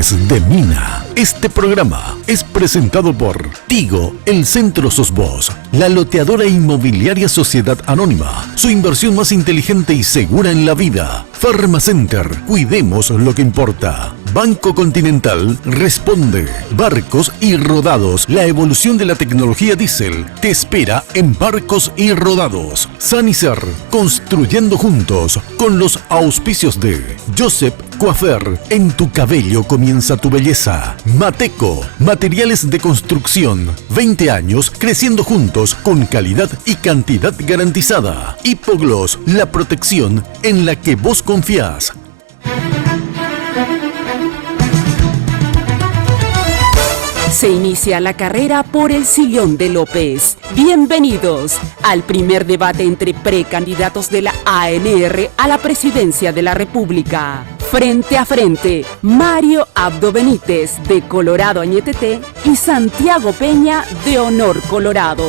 es de Mina. Este programa es presentado por Tigo, el Centro Sos Vos, la loteadora inmobiliaria Sociedad Anónima, su inversión más inteligente y segura en la vida. Pharmacenter, cuidemos lo que importa. Banco Continental responde. Barcos y Rodados, la evolución de la tecnología diésel te espera en Barcos y Rodados. Sanicer, construyendo juntos con los auspicios de Joseph Coafer, en tu cabello comienza tu belleza. Mateco, materiales de construcción, 20 años creciendo juntos con calidad y cantidad garantizada. Hipogloss, la protección en la que vos confías. Se inicia la carrera por el sillón de López. Bienvenidos al primer debate entre precandidatos de la ANR a la presidencia de la República. Frente a frente, Mario Abdo Benítez, de Colorado Añetete, y Santiago Peña, de Honor Colorado.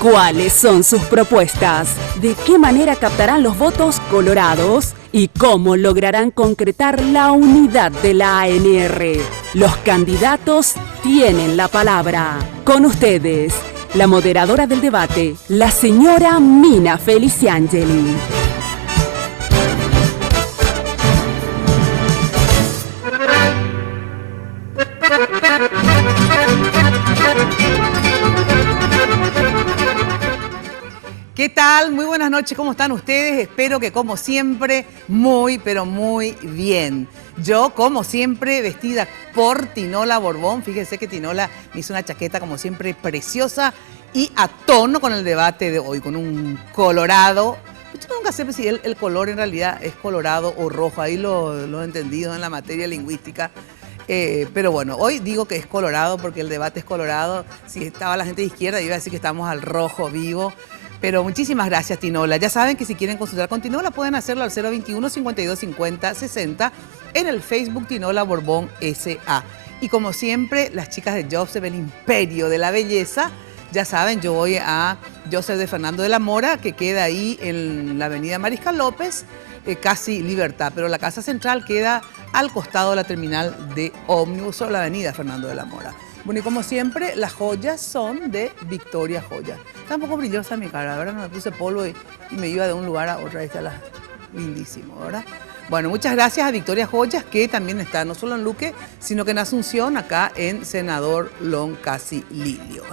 ¿Cuáles son sus propuestas? ¿De qué manera captarán los votos colorados? ¿Y cómo lograrán concretar la unidad de la ANR? Los candidatos tienen la palabra. Con ustedes, la moderadora del debate, la señora Mina Feliciangeli. ¿Qué tal? Muy buenas noches, ¿cómo están ustedes? Espero que como siempre, muy, pero muy bien. Yo, como siempre, vestida por Tinola Borbón. Fíjense que Tinola me hizo una chaqueta, como siempre, preciosa y a tono con el debate de hoy, con un colorado. Yo nunca sé si el color en realidad es colorado o rojo, ahí lo he entendido en la materia lingüística. Pero bueno, hoy digo que es colorado porque el debate es colorado. Si estaba la gente de izquierda, yo iba a decir que estamos al rojo vivo. Pero muchísimas gracias, Tinola. Ya saben que si quieren consultar con Tinola pueden hacerlo al 021-5250-60 en el Facebook Tinola Borbón S.A. Y como siempre, las chicas de Joseph, el imperio de la belleza. Ya saben, yo voy a Joseph de Fernando de la Mora, que queda ahí en la avenida Mariscal López, casi Libertad. Pero la casa central queda al costado de la terminal de ómnibus sobre la avenida Fernando de la Mora. Bueno, y como siempre, las joyas son de Victoria Joya. Está un poco brillosa mi cara, ¿verdad? No me puse polvo y me iba de un lugar a otro. Ahí está lindísimo, ¿verdad? Bueno, muchas gracias a Victoria Joyas, que también está no solo en Luque, sino que en Asunción, acá en Senador Loncasi Lilio.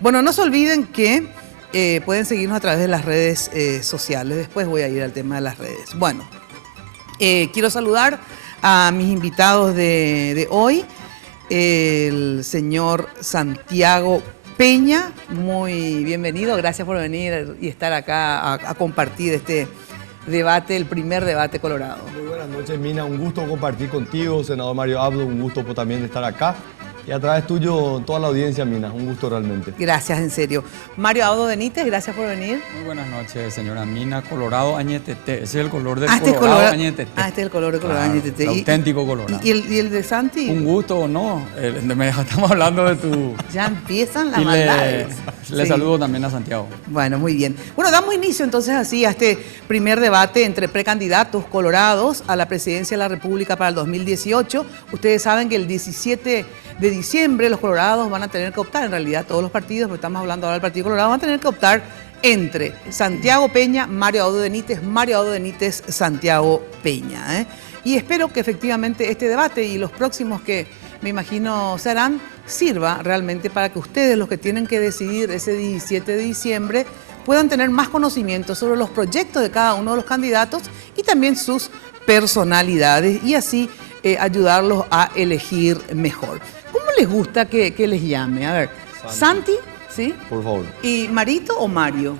Bueno, no se olviden que pueden seguirnos a través de las redes sociales. Después voy a ir al tema de las redes. Bueno, quiero saludar a mis invitados de hoy. El señor Santiago Peña, muy bienvenido, gracias por venir y estar acá a compartir este debate, el primer debate colorado. Muy buenas noches, Mina, un gusto compartir contigo, senador Mario Abdo, un gusto también estar acá. Y a través tuyo, toda la audiencia, Mina, un gusto realmente. Gracias, en serio. Mario Abdo Benítez, gracias por venir. Muy buenas noches, señora Mina. Colorado Añetete, ese es el color del este Colorado Añetete. Este es el color de Colorado Añetete. El auténtico Colorado. ¿Y el de Santi? Un gusto o no, estamos hablando de tu... Ya empiezan las maldades. Le saludo también a Santiago. Bueno, muy bien. Bueno, damos inicio entonces así a este primer debate entre precandidatos colorados a la presidencia de la República para el 2018. Ustedes saben que el 17 de diciembre los colorados van a tener que optar, en realidad todos los partidos, pero estamos hablando ahora del Partido Colorado, van a tener que optar entre Santiago Peña, Mario Abdo Benítez, Santiago Peña. Y espero que efectivamente este debate y los próximos que me imagino se harán sirva realmente para que ustedes, los que tienen que decidir ese 17 de diciembre, puedan tener más conocimiento sobre los proyectos de cada uno de los candidatos y también sus personalidades y así ayudarlos a elegir mejor. ¿Cómo les gusta que les llame? A ver, Santi, ¿sí? Por favor. ¿Y Marito o Mario?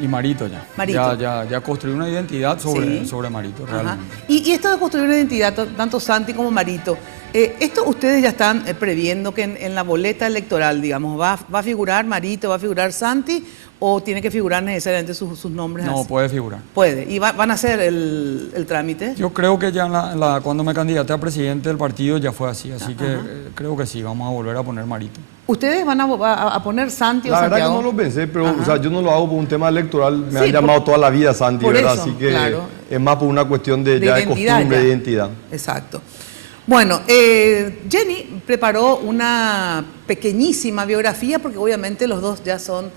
Y Marito ya. Marito. Ya construí una identidad sobre Marito, realmente. Y esto de construir una identidad, tanto Santi como Marito, esto ustedes ya están previendo que en la boleta electoral, digamos, ¿va a figurar Marito, va a figurar Santi o tiene que figurar necesariamente sus nombres? No, así? puede figurar. Puede. ¿Y van a hacer el trámite? Yo creo que ya cuando me candidaté a presidente del partido ya fue así que creo que sí, vamos a volver a poner Marito. ¿Ustedes van a poner Santi o Santiago? La verdad que no lo pensé, pero o sea, yo no lo hago por un tema electoral. Me han llamado toda la vida Santi, ¿verdad? Eso, así que claro. es más por una cuestión de costumbre, de identidad. Exacto. Bueno, Jenny preparó una pequeñísima biografía, porque obviamente los dos ya son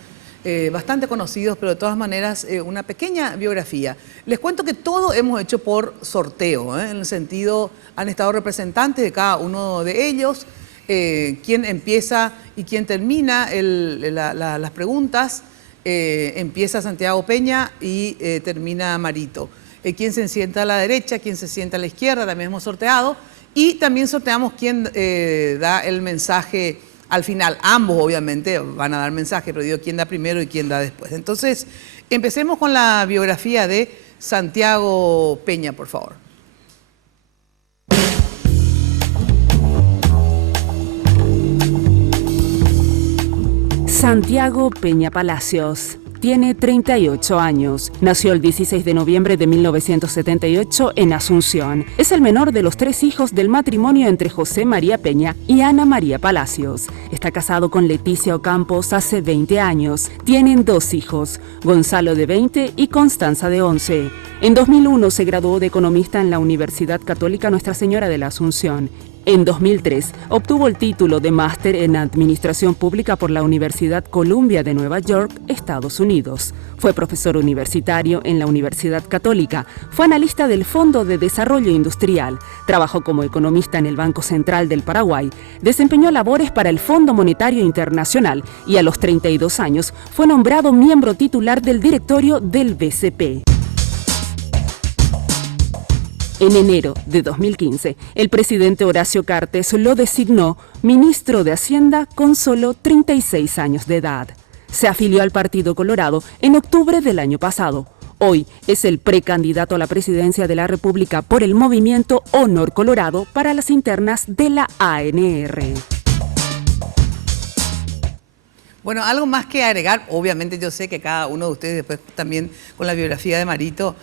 bastante conocidos, pero de todas maneras una pequeña biografía. Les cuento que todo hemos hecho por sorteo, en el sentido, han estado representantes de cada uno de ellos, quién empieza y quién termina las preguntas. Empieza Santiago Peña y termina Marito. Quién se sienta a la derecha, quién se sienta a la izquierda, también hemos sorteado. Y también sorteamos quién da el mensaje al final. Ambos obviamente van a dar mensaje, pero digo quién da primero y quién da después. Entonces, empecemos con la biografía de Santiago Peña, por favor. Santiago Peña Palacios. Tiene 38 años. Nació el 16 de noviembre de 1978 en Asunción. Es el menor de los 3 hijos del matrimonio entre José María Peña y Ana María Palacios. Está casado con Leticia Ocampos hace 20 años. Tienen 2 hijos, Gonzalo de 20 y Constanza de 11. En 2001 se graduó de economista en la Universidad Católica Nuestra Señora de la Asunción. En 2003 obtuvo el título de máster en Administración Pública por la Universidad Columbia de Nueva York, Estados Unidos. Fue profesor universitario en la Universidad Católica. Fue analista del Fondo de Desarrollo Industrial. Trabajó como economista en el Banco Central del Paraguay. Desempeñó labores para el Fondo Monetario Internacional y a los 32 años fue nombrado miembro titular del directorio del BCP. En enero de 2015, el presidente Horacio Cartes lo designó ministro de Hacienda con solo 36 años de edad. Se afilió al Partido Colorado en octubre del año pasado. Hoy es el precandidato a la presidencia de la República por el movimiento Honor Colorado para las internas de la ANR. Bueno, algo más que agregar. Obviamente yo sé que cada uno de ustedes después también con la biografía de Marito,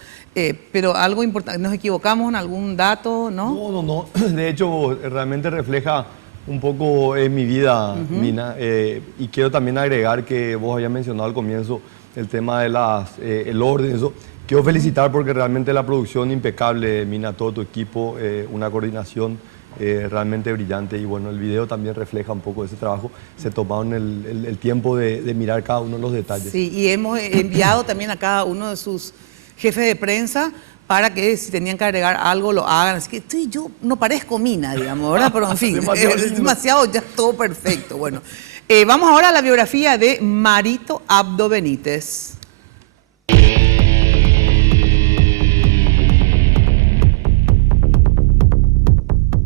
pero algo importante, ¿nos equivocamos en algún dato, no? No. De hecho, realmente refleja un poco mi vida, Mina. Y quiero también agregar que vos habías mencionado al comienzo el tema de el orden, eso. Quiero felicitar porque realmente la producción impecable, Mina, todo tu equipo, una coordinación realmente brillante. Y bueno, el video también refleja un poco ese trabajo. Se tomaron el tiempo de mirar cada uno de los detalles. Sí, y hemos enviado también a cada uno de sus jefes de prensa para que si tenían que agregar algo lo hagan. Así que yo no parezco Mina, digamos, ¿verdad? Pero en fin, es demasiado, ya todo perfecto. Bueno, vamos ahora a la biografía de Marito Abdo Benítez.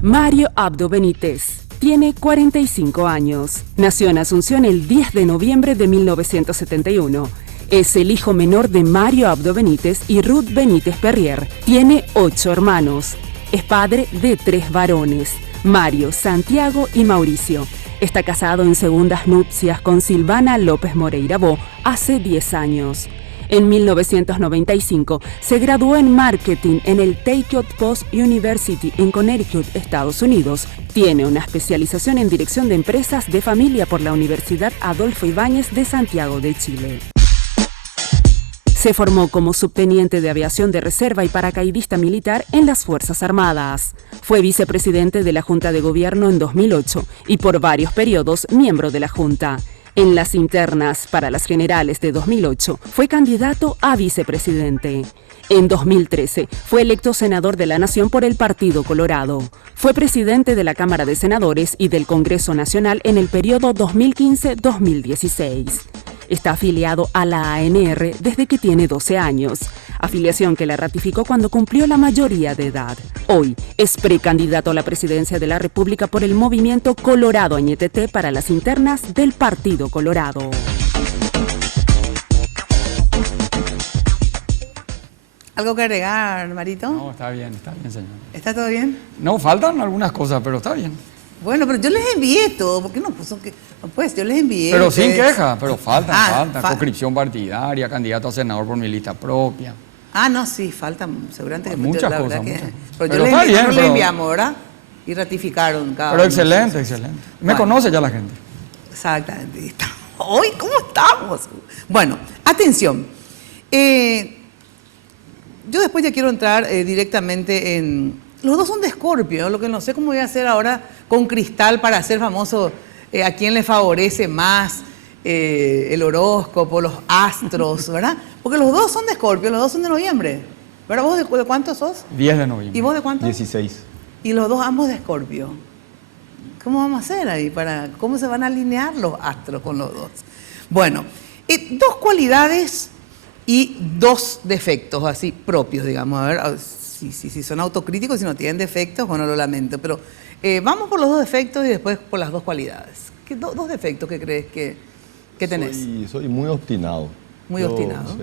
Mario Abdo Benítez. Tiene 45 años. Nació en Asunción el 10 de noviembre de 1971. Es el hijo menor de Mario Abdo Benítez y Ruth Benítez Perrier. Tiene 8 hermanos. Es padre de 3 varones, Mario, Santiago y Mauricio. Está casado en segundas nupcias con Silvana López Moreira Bo hace 10 años. En 1995 se graduó en marketing en el Take-Out Post University en Connecticut, Estados Unidos. Tiene una especialización en dirección de empresas de familia por la Universidad Adolfo Ibáñez de Santiago de Chile. Se formó como subteniente de aviación de reserva y paracaidista militar en las Fuerzas Armadas. Fue vicepresidente de la Junta de Gobierno en 2008 y por varios periodos miembro de la Junta. En las internas para las generales de 2008 fue candidato a vicepresidente. En 2013 fue electo senador de la Nación por el Partido Colorado. Fue presidente de la Cámara de Senadores y del Congreso Nacional en el periodo 2015-2016. Está afiliado a la ANR desde que tiene 12 años, afiliación que la ratificó cuando cumplió la mayoría de edad. Hoy es precandidato a la presidencia de la República por el movimiento Colorado Añetete para las internas del Partido Colorado. ¿Algo que agregar, Marito? No, está bien, señor. ¿Está todo bien? No, faltan algunas cosas, pero está bien. Bueno, pero yo les envié todo, ¿por qué no? Pues yo les envié. Pero sin queja, pero faltan. Falta. Conscripción partidaria, candidato a senador por mi lista propia. No, sí, faltan, seguramente que muchas la cosas, verdad muchas. Pero yo les enviamos, ¿verdad? Y ratificaron cada Pero uno. excelente. Me conoce ya la gente. Exactamente. Hoy, ¿cómo estamos? Bueno, atención. Yo después ya quiero entrar directamente en Los dos son de Escorpio, lo que no sé cómo voy a hacer ahora con Cristal para hacer famoso a quién le favorece más el horóscopo, los astros, ¿verdad? Porque los dos son de Escorpio, los dos son de noviembre. ¿Verdad? ¿Vos de cuántos sos? 10 de noviembre. ¿Y vos de cuántos? 16. Y los dos ambos de Escorpio. ¿Cómo vamos a hacer ahí? ¿Cómo se van a alinear los astros con los dos? Bueno, dos cualidades y dos defectos así propios, digamos. A ver, si son autocríticos, si no tienen defectos, bueno, lo lamento. Pero vamos por los dos defectos y después por las dos cualidades. ¿Qué dos defectos que crees que tenés? Soy muy obstinado. Muy obstinado. Sí,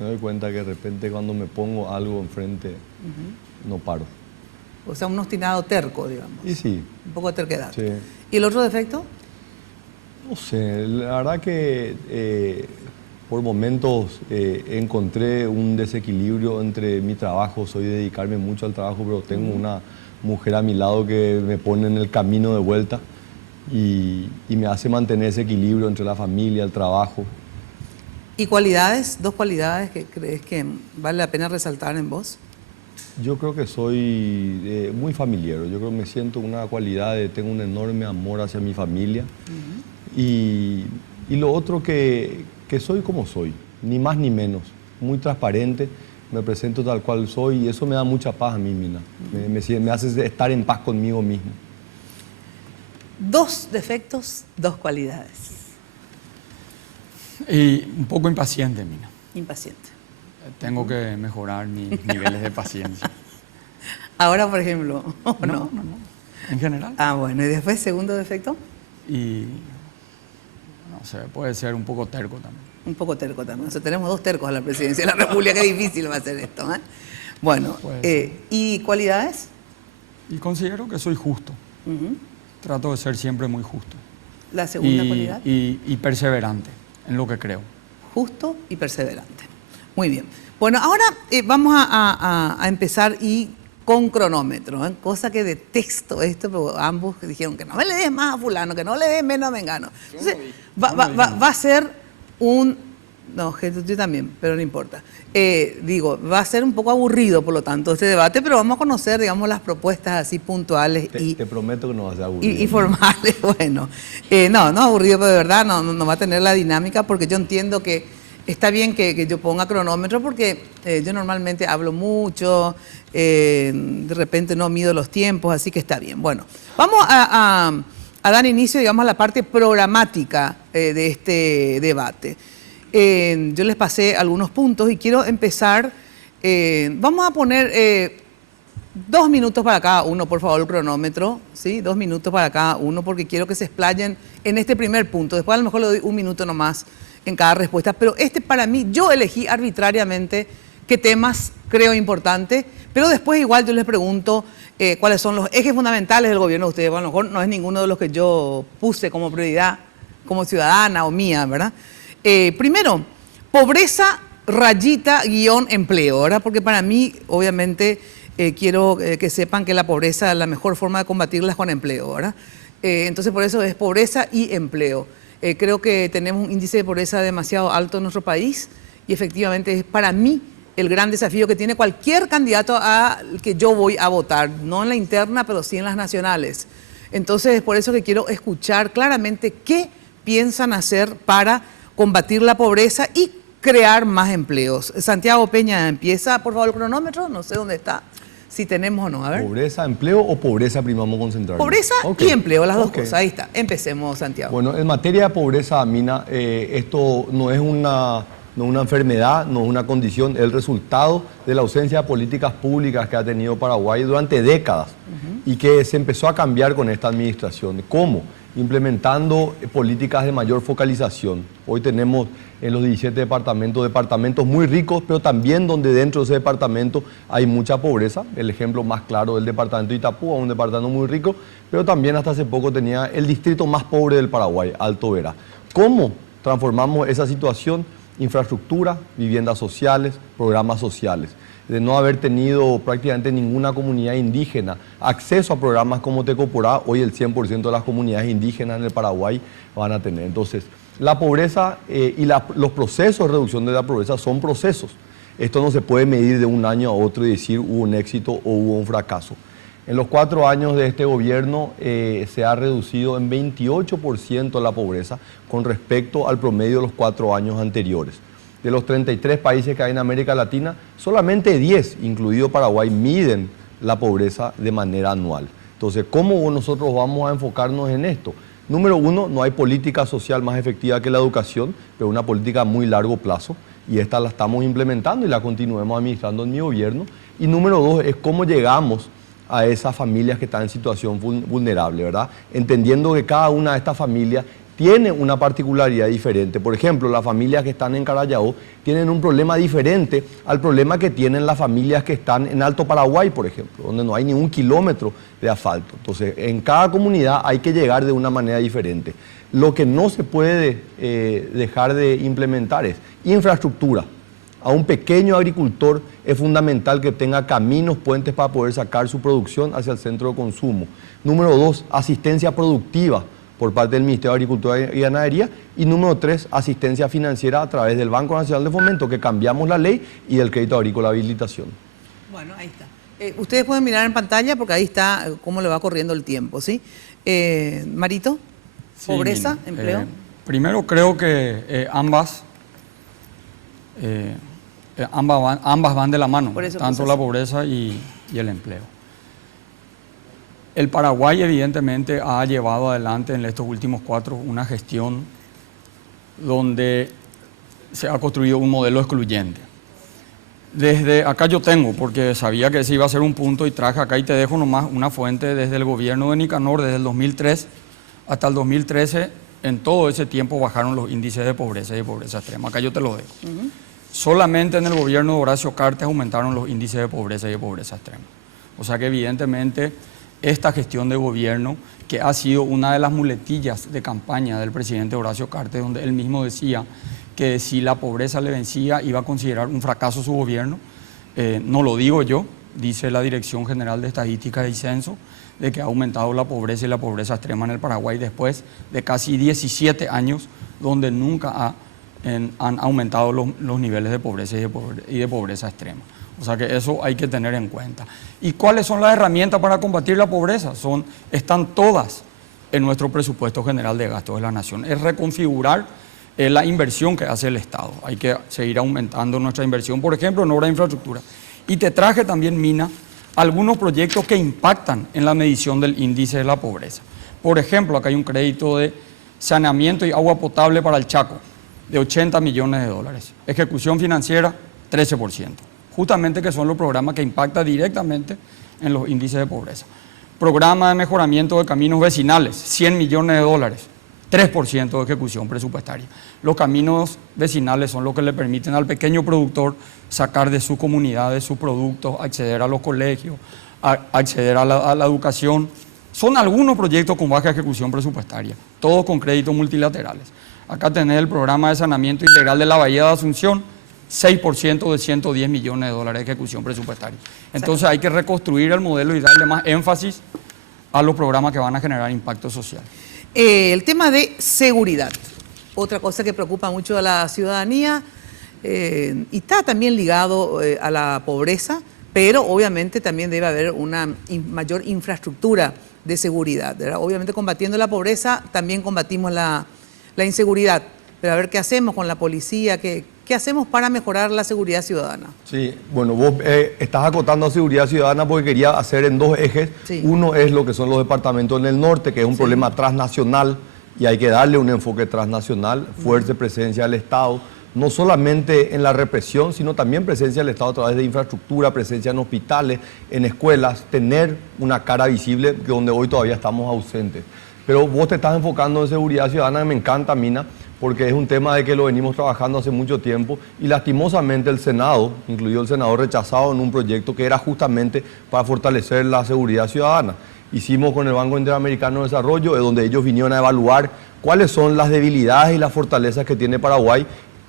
me doy cuenta que de repente cuando me pongo algo enfrente, no paro. O sea, un obstinado terco, digamos. Y sí. Un poco de terquedad. Sí. ¿Y el otro defecto? No sé, la verdad que por momentos encontré un desequilibrio entre mi trabajo. Soy de dedicarme mucho al trabajo, pero tengo una mujer a mi lado que me pone en el camino de vuelta y me hace mantener ese equilibrio entre la familia, el trabajo. ¿Y cualidades? ¿Dos cualidades que crees que vale la pena resaltar en vos? Yo creo que soy muy familiar. Yo creo que me siento una cualidad tengo un enorme amor hacia mi familia. Y lo otro que soy como soy, ni más ni menos, muy transparente, me presento tal cual soy y eso me da mucha paz a mí, Mina. Me hace estar en paz conmigo mismo. Dos defectos, dos cualidades. Y un poco impaciente, Mina. Impaciente. Tengo que mejorar mis niveles de paciencia. Ahora, por ejemplo, ¿o no? No. En general. Ah, bueno. ¿Y después, segundo defecto? Y, no sé, puede ser un poco terco también. Un poco terco también. O sea, tenemos dos tercos a la presidencia de la República. Qué difícil va a ser esto, ¿eh? Bueno, ¿y cualidades? Y considero que soy justo. Trato de ser siempre muy justo. La segunda cualidad. Y perseverante en lo que creo. Justo y perseverante. Muy bien. Bueno, ahora vamos a empezar y con cronómetro, ¿eh? Cosa que detesto esto, pero ambos dijeron que no me le des más a fulano, que no le des menos a mengano. Entonces, va a ser un... No, yo también, pero no importa. Va a ser un poco aburrido, por lo tanto, este debate, pero vamos a conocer, digamos, las propuestas así puntuales Te prometo que no va a ser aburrido. y formales. Bueno, no aburrido, pero de verdad no va a tener la dinámica, porque yo entiendo que está bien que yo ponga cronómetro, porque yo normalmente hablo mucho, de repente no mido los tiempos, así que está bien. Bueno, vamos a dar inicio, digamos, a la parte programática de este debate. Yo les pasé algunos puntos y quiero empezar. Vamos a poner 2 minutos para cada uno, por favor, el cronómetro, ¿sí? 2 minutos para cada uno, porque quiero que se explayen en este primer punto. Después a lo mejor le doy 1 minuto nomás en cada respuesta, pero para mí, yo elegí arbitrariamente qué temas creo importantes, pero después igual yo les pregunto cuáles son los ejes fundamentales del gobierno de ustedes. Bueno, a lo mejor no es ninguno de los que yo puse como prioridad, como ciudadana o mía, ¿verdad? Primero, pobreza, rayita, guión, empleo, ¿verdad? Porque para mí, obviamente, quiero que sepan que la pobreza, la mejor forma de combatirla es con empleo, ¿verdad? Entonces, por eso es pobreza y empleo. Creo que tenemos un índice de pobreza demasiado alto en nuestro país y efectivamente es para mí el gran desafío que tiene cualquier candidato al que yo voy a votar, no en la interna, pero sí en las nacionales. Entonces, es por eso que quiero escuchar claramente qué piensan hacer para combatir la pobreza y crear más empleos. Santiago Peña, empieza por favor el cronómetro, no sé dónde está, si tenemos o no, a ver. ¿Pobreza, empleo o pobreza primero vamos a concentrarnos? Pobreza y empleo, las dos cosas, ahí está. Empecemos, Santiago. Bueno, en materia de pobreza, Mina, esto no es una enfermedad, no es una condición, es el resultado de la ausencia de políticas públicas que ha tenido Paraguay durante décadas y que se empezó a cambiar con esta administración. ¿Cómo? Implementando políticas de mayor focalización. Hoy tenemos en los 17 departamentos muy ricos, pero también donde dentro de ese departamento hay mucha pobreza. El ejemplo más claro del departamento de Itapúa, un departamento muy rico, pero también hasta hace poco tenía el distrito más pobre del Paraguay, Alto Vera. ¿Cómo transformamos esa situación? Infraestructura, viviendas sociales, programas sociales. De no haber tenido prácticamente ninguna comunidad indígena acceso a programas como Tecoporá, hoy el 100% de las comunidades indígenas en el Paraguay van a tener. Entonces, la pobreza y los procesos de reducción de la pobreza son procesos. Esto no se puede medir de un año a otro y decir hubo un éxito o hubo un fracaso. En los 4 años de este gobierno se ha reducido en 28% la pobreza con respecto al promedio de los 4 años anteriores. De los 33 países que hay en América Latina, solamente 10, incluido Paraguay, miden la pobreza de manera anual. Entonces, ¿cómo nosotros vamos a enfocarnos en esto? Número 1, no hay política social más efectiva que la educación, pero una política a muy largo plazo, y esta la estamos implementando y la continuemos administrando en mi gobierno. Y número 2 es cómo llegamos a esas familias que están en situación vulnerable, ¿verdad? Entendiendo que cada una de estas familias tiene una particularidad diferente. Por ejemplo, las familias que están en Carayao tienen un problema diferente al problema que tienen las familias que están en Alto Paraguay, por ejemplo, donde no hay ni 1 kilómetro de asfalto. Entonces, en cada comunidad hay que llegar de una manera diferente. Lo que no se puede dejar de implementar es infraestructura. A un pequeño agricultor es fundamental que tenga caminos, puentes para poder sacar su producción hacia el centro de consumo. Número 2, asistencia productiva por parte del Ministerio de Agricultura y Ganadería. Y número 3, asistencia financiera a través del Banco Nacional de Fomento, que cambiamos la ley, y del crédito agrícola habilitación. Bueno, ahí está. Ustedes pueden mirar en pantalla porque ahí está cómo le va corriendo el tiempo, ¿sí? Marito, Sí, pobreza, Mina, empleo. Primero creo que ambas van de la mano, Por eso, tanto pues, la pobreza y el empleo. El Paraguay evidentemente ha llevado adelante en estos últimos 4 una gestión donde se ha construido un modelo excluyente. Desde acá yo tengo, porque sabía que ese iba a ser un punto y traje acá y te dejo nomás una fuente desde el gobierno de Nicanor, desde el 2003 hasta el 2013, en todo ese tiempo bajaron los índices de pobreza y de pobreza extrema. Acá yo te lo dejo. Solamente en el gobierno de Horacio Cartes aumentaron los índices de pobreza y de pobreza extrema. O sea que evidentemente esta gestión de gobierno, que ha sido una de las muletillas de campaña del presidente Horacio Cartes, donde él mismo decía que si la pobreza le vencía iba a considerar un fracaso su gobierno, no lo digo yo, dice la Dirección General de Estadística y Censo, de que ha aumentado la pobreza y la pobreza extrema en el Paraguay después de casi 17 años donde nunca han aumentado los niveles de pobreza y de pobreza extrema. O sea que eso hay que tener en cuenta. ¿Y cuáles son las herramientas para combatir la pobreza? Están todas en nuestro presupuesto general de gastos de la Nación. Es reconfigurar la inversión que hace el Estado. Hay que seguir aumentando nuestra inversión, por ejemplo, en obras de infraestructura. Y te traje también, Mina, algunos proyectos que impactan en la medición del índice de la pobreza. Por ejemplo, acá hay un crédito de saneamiento y agua potable para el Chaco de 80 millones de dólares. Ejecución financiera, 13%. Justamente que son los programas que impactan directamente en los índices de pobreza. Programa de mejoramiento de caminos vecinales, 100 millones de dólares, 3% de ejecución presupuestaria. Los caminos vecinales son los que le permiten al pequeño productor sacar de su comunidad, de sus productos, acceder a los colegios, acceder a la educación. Son algunos proyectos con baja ejecución presupuestaria, todos con créditos multilaterales. Acá tenés el programa de saneamiento integral de la Bahía de Asunción, 6% de 110 millones de dólares de ejecución presupuestaria. Entonces hay que reconstruir el modelo y darle más énfasis a los programas que van a generar impacto social. El tema de seguridad, otra cosa que preocupa mucho a la ciudadanía y está también ligado a la pobreza, pero obviamente también debe haber una mayor infraestructura de seguridad, ¿verdad? Obviamente combatiendo la pobreza también combatimos la inseguridad, pero a ver qué hacemos con la policía, qué hacemos para mejorar la seguridad ciudadana. Sí, bueno, vos estás acotando a seguridad ciudadana porque quería hacer en 2 ejes. Sí. Uno es lo que son los departamentos en el norte, que es un problema transnacional y hay que darle un enfoque transnacional, fuerte presencia del Estado, no solamente en la represión, sino también presencia del Estado a través de infraestructura, presencia en hospitales, en escuelas, tener una cara visible donde hoy todavía estamos ausentes. Pero vos te estás enfocando en seguridad ciudadana, que me encanta, Mina, porque es un tema de que lo venimos trabajando hace mucho tiempo y lastimosamente el Senado, incluido el senador, rechazado en un proyecto que era justamente para fortalecer la seguridad ciudadana. Hicimos con el Banco Interamericano de Desarrollo, donde ellos vinieron a evaluar cuáles son las debilidades y las fortalezas que tiene Paraguay,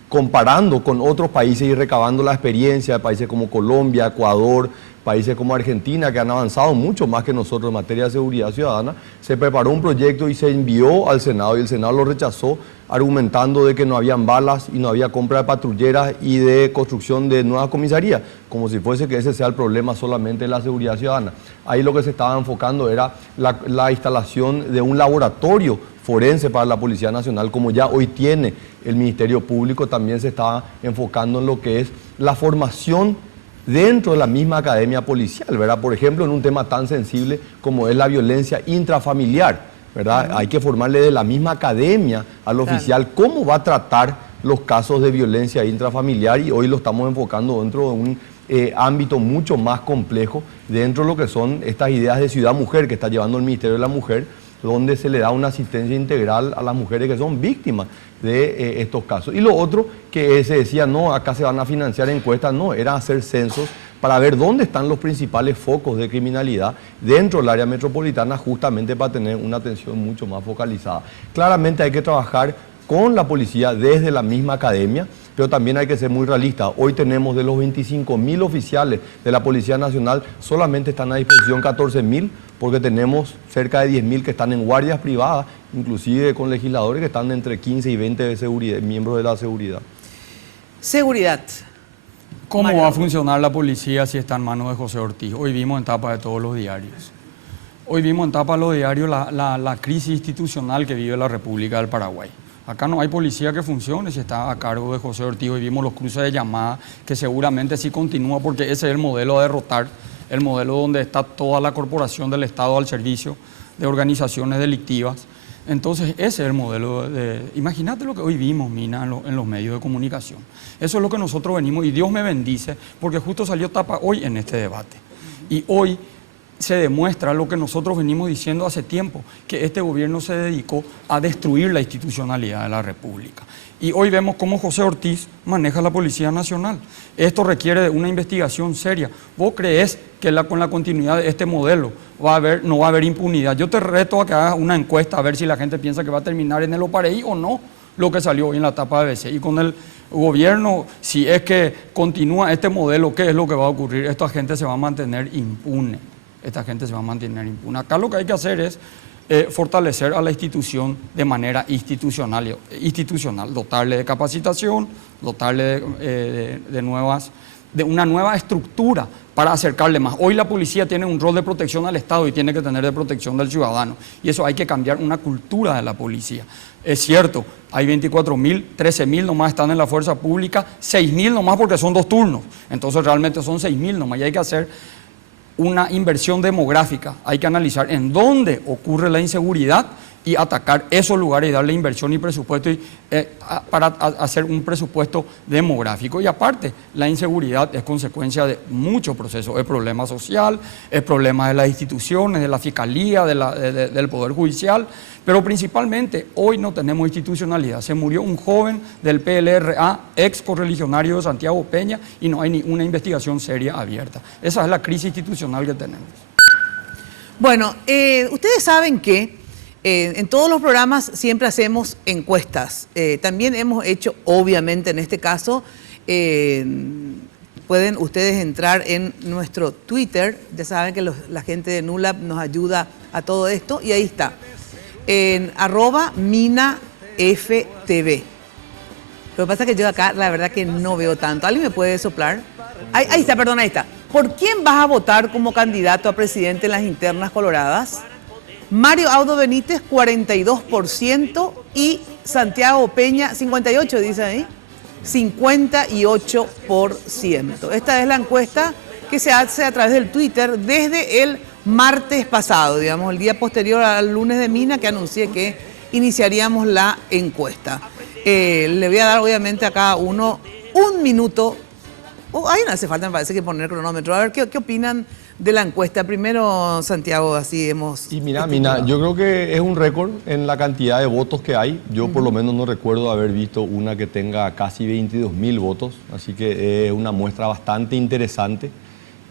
comparando con otros países y recabando la experiencia de países como Colombia, Ecuador, países como Argentina, que han avanzado mucho más que nosotros en materia de seguridad ciudadana, se preparó un proyecto y se envió al Senado y el Senado lo rechazó, argumentando de que no habían balas y no había compra de patrulleras y de construcción de nuevas comisarías, como si fuese que ese sea el problema solamente de la seguridad ciudadana. Ahí lo que se estaba enfocando era la instalación de un laboratorio forense para la Policía Nacional, como ya hoy tiene el Ministerio Público. También se estaba enfocando en lo que es la formación dentro de la misma academia policial, ¿verdad? Por ejemplo, en un tema tan sensible como es la violencia intrafamiliar, ¿verdad? Hay que formarle de la misma academia al oficial cómo va a tratar los casos de violencia intrafamiliar, y hoy lo estamos enfocando dentro de un ámbito mucho más complejo, dentro de lo que son estas ideas de ciudad-mujer que está llevando el Ministerio de la Mujer, donde se le da una asistencia integral a las mujeres que son víctimas de estos casos. Y lo otro que se decía, no, acá se van a financiar encuestas, no, era hacer censos para ver dónde están los principales focos de criminalidad dentro del área metropolitana, justamente para tener una atención mucho más focalizada. Claramente hay que trabajar con la policía desde la misma academia, pero también hay que ser muy realista. Hoy tenemos de los 25.000 oficiales de la Policía Nacional, solamente están a disposición 14.000, porque tenemos cerca de 10.000 que están en guardias privadas, inclusive con legisladores que están entre 15 y 20 de seguridad, miembros de la seguridad. Seguridad. ¿Cómo Mario, va a funcionar la policía si está en manos de José Ortiz? Hoy vimos en tapa de todos los diarios. Hoy vimos en tapa de los diarios la crisis institucional que vive la República del Paraguay. Acá no hay policía que funcione si está a cargo de José Ortiz. Hoy vimos los cruces de llamada, que seguramente sí continúa, porque ese es el modelo a derrotar, el modelo donde está toda la corporación del Estado al servicio de organizaciones delictivas. Entonces, ese es el modelo de... Imagínate lo que hoy vimos, Mina, en los medios de comunicación. Eso es lo que nosotros venimos, y Dios me bendice, porque justo salió tapa hoy en este debate. Y hoy se demuestra lo que nosotros venimos diciendo hace tiempo, que este gobierno se dedicó a destruir la institucionalidad de la República. Y hoy vemos cómo José Ortiz maneja la Policía Nacional. Esto requiere de una investigación seria. ¿Vos creés que con la continuidad de este modelo no va a haber impunidad? Yo te reto a que hagas una encuesta a ver si la gente piensa que va a terminar en el Opareí o no, lo que salió hoy en la tapa de BC. Y con el gobierno, si es que continúa este modelo, ¿qué es lo que va a ocurrir? Esta gente se va a mantener impune. Esta gente se va a mantener impune. Acá lo que hay que hacer es fortalecer a la institución de manera institucional, dotarle de capacitación, dotarle de una nueva estructura para acercarle más. Hoy la policía tiene un rol de protección al Estado y tiene que tener de protección del ciudadano, y eso hay que cambiar una cultura de la policía. Es cierto, hay 24.000, 13.000 nomás están en la fuerza pública, 6.000 nomás porque son 2 turnos, entonces realmente son 6.000 nomás, y hay que hacer una inversión demográfica. Hay que analizar en dónde ocurre la inseguridad y atacar esos lugares y darle inversión y presupuesto para hacer un presupuesto demográfico. Y aparte, la inseguridad es consecuencia de muchos procesos. Es problema social, es problema de las instituciones, de la Fiscalía, del Poder Judicial, pero principalmente hoy no tenemos institucionalidad. Se murió un joven del PLRA, ex correligionario de Santiago Peña, y no hay ni una investigación seria abierta. Esa es la crisis institucional que tenemos. Bueno, ustedes saben que en todos los programas siempre hacemos encuestas. También hemos hecho, obviamente en este caso, pueden ustedes entrar en nuestro Twitter. Ya saben que la gente de NULAB nos ayuda a todo esto. Y ahí está, en @MinaFTV. Lo que pasa es que yo acá, la verdad que no veo tanto. ¿Alguien me puede soplar? Ahí está, perdón, ahí está. ¿Por quién vas a votar como candidato a presidente en las internas coloradas? Mario Audo Benítez, 42%, y Santiago Peña, 58%, dice ahí, 58%. Esta es la encuesta que se hace a través del Twitter desde el martes pasado, digamos, el día posterior al lunes de Mina, que anuncié que iniciaríamos la encuesta. Le voy a dar obviamente a cada uno un minuto. Ahí no hace falta, me parece, que poner cronómetro. A ver, ¿qué opinan de la encuesta? Primero, Santiago, así hemos... Y mira, Mina, yo creo que es un récord en la cantidad de votos que hay. Yo por lo menos no recuerdo haber visto una que tenga casi 22.000 votos, así que es una muestra bastante interesante.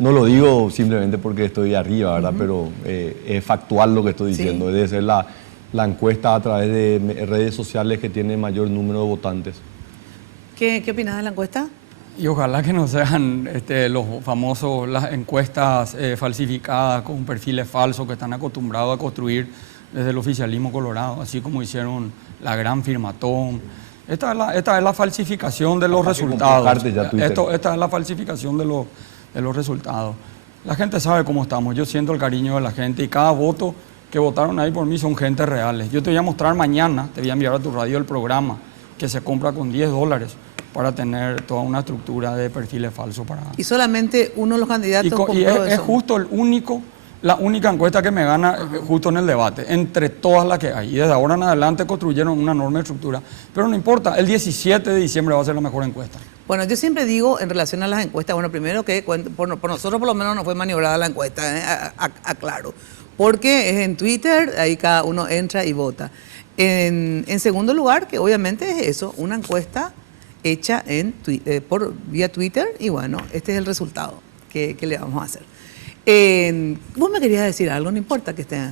No lo digo simplemente porque estoy arriba, ¿verdad? Pero es factual lo que estoy diciendo. Sí. Debe ser la encuesta a través de redes sociales que tiene mayor número de votantes. ¿Qué opinas de la encuesta? Y ojalá que no sean los famosos, las encuestas falsificadas con perfiles falsos que están acostumbrados a construir desde el oficialismo colorado, así como hicieron la gran firmatón. Esta es la falsificación de los resultados. Esta es la falsificación de los resultados. La gente sabe cómo estamos. Yo siento el cariño de la gente y cada voto que votaron ahí por mí son gente reales. Yo te voy a mostrar mañana, te voy a enviar a tu radio el programa que se compra con $10 para tener toda una estructura de perfiles falsos. Y solamente uno de los candidatos compró eso. Es justo la única encuesta que me gana justo en el debate, entre todas las que hay. Y desde ahora en adelante construyeron una enorme estructura. Pero no importa, el 17 de diciembre va a ser la mejor encuesta. Bueno, yo siempre digo en relación a las encuestas, bueno, primero que por nosotros por lo menos no fue maniobrada la encuesta, aclaro. Porque es en Twitter, ahí cada uno entra y vota. En segundo lugar, que obviamente es eso, una encuesta hecha vía Twitter y bueno, este es el resultado que le vamos a hacer. Vos me querías decir algo, no importa que esté.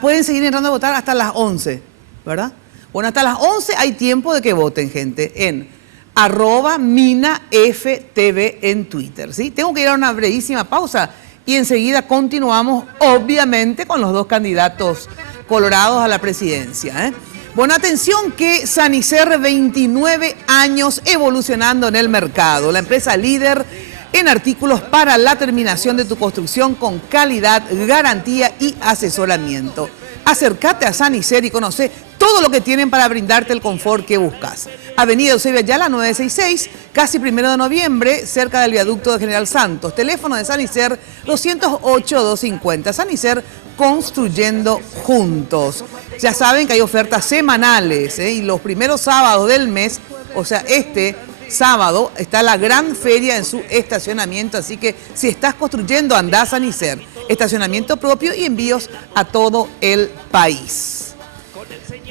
Pueden seguir entrando a votar hasta las 11, ¿verdad? Bueno, hasta las 11 hay tiempo de que voten, gente, en @minaftv en Twitter, ¿sí? Tengo que ir a una brevísima pausa y enseguida continuamos, obviamente, con los dos candidatos colorados a la presidencia, ¿eh? Bueno, atención que Sanicer, 29 años evolucionando en el mercado. La empresa líder en artículos para la terminación de tu construcción con calidad, garantía y asesoramiento. Acércate a Sanicer y conoce todo lo que tienen para brindarte el confort que buscas. Avenida Eusebio Ayala 966, casi 1 de noviembre, cerca del viaducto de General Santos. Teléfono de Sanicer 208-250. Sanicer, construyendo juntos. Ya saben que hay ofertas semanales, y los primeros sábados del mes, o sea, este sábado, está la gran feria en su estacionamiento, así que si estás construyendo, andá a Sanicer. Estacionamiento propio y envíos a todo el país.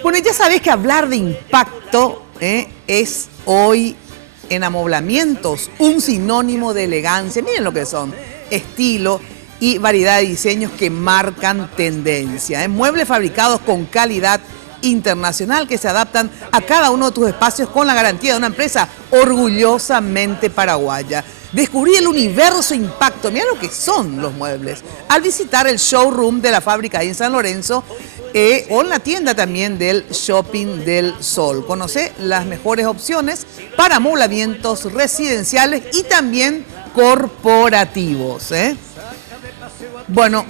Bueno, ya sabés que hablar de impacto es hoy en amoblamientos un sinónimo de elegancia. Miren lo que son, estilo y variedad de diseños que marcan tendencia. Muebles fabricados con calidad internacional que se adaptan a cada uno de tus espacios con la garantía de una empresa orgullosamente paraguaya. Descubrí el universo impacto, mira lo que son los muebles, al visitar el showroom de la fábrica ahí en San Lorenzo o en la tienda también del Shopping del Sol. Conoce las mejores opciones para amoblamientos residenciales y también corporativos. Bueno,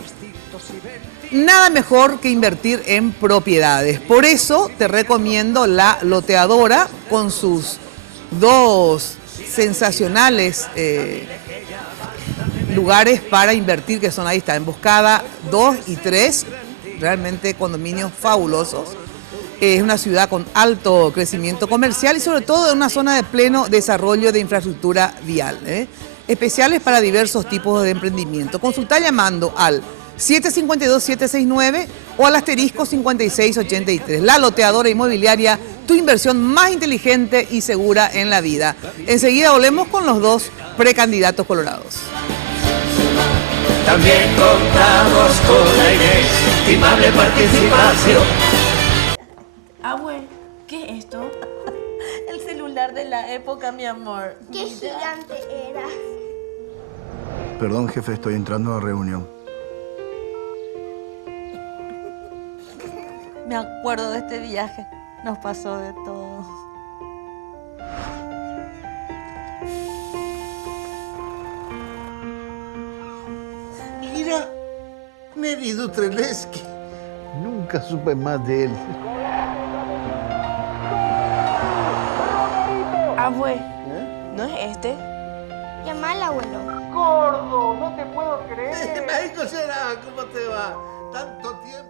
nada mejor que invertir en propiedades. Por eso te recomiendo La Loteadora con sus dos sensacionales lugares para invertir, que son ahí está, Emboscada 2 y 3, realmente condominios fabulosos. Es una ciudad con alto crecimiento comercial y sobre todo en una zona de pleno desarrollo de infraestructura vial. Especiales para diversos tipos de emprendimiento. Consulta llamando al 752-769 o al asterisco 5683. La Loteadora Inmobiliaria, tu inversión más inteligente y segura en la vida. Enseguida volvemos con los dos precandidatos colorados. También contamos con la inestimable participación. Abue, ¿qué es esto? El celular de la época, mi amor. ¡Qué gigante era! Perdón, jefe, estoy entrando a reunión. Me acuerdo de este viaje. Nos pasó de todo. Mira, Neri Dutreleski. Nunca supe más de él. Abue, ¿no es este? Llama al abuelo. Gordo, no te puedo creer. México será, ¿cómo te va? Tanto tiempo.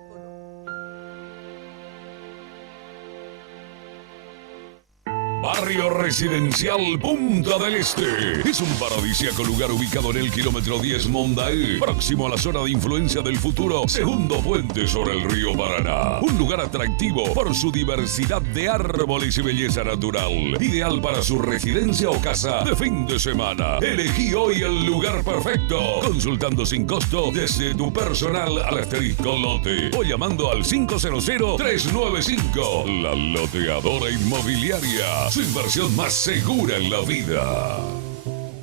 Barrio Residencial Punta del Este. Es un paradisíaco lugar ubicado en el kilómetro 10 Mondaé, próximo a la zona de influencia del futuro segundo puente sobre el río Paraná. Un lugar atractivo por su diversidad de árboles y belleza natural. Ideal para su residencia o casa de fin de semana. Elegí hoy el lugar perfecto, consultando sin costo desde tu personal al asterisco lote o llamando al 500-395. La Loteadora Inmobiliaria. su inversión más segura en la vida.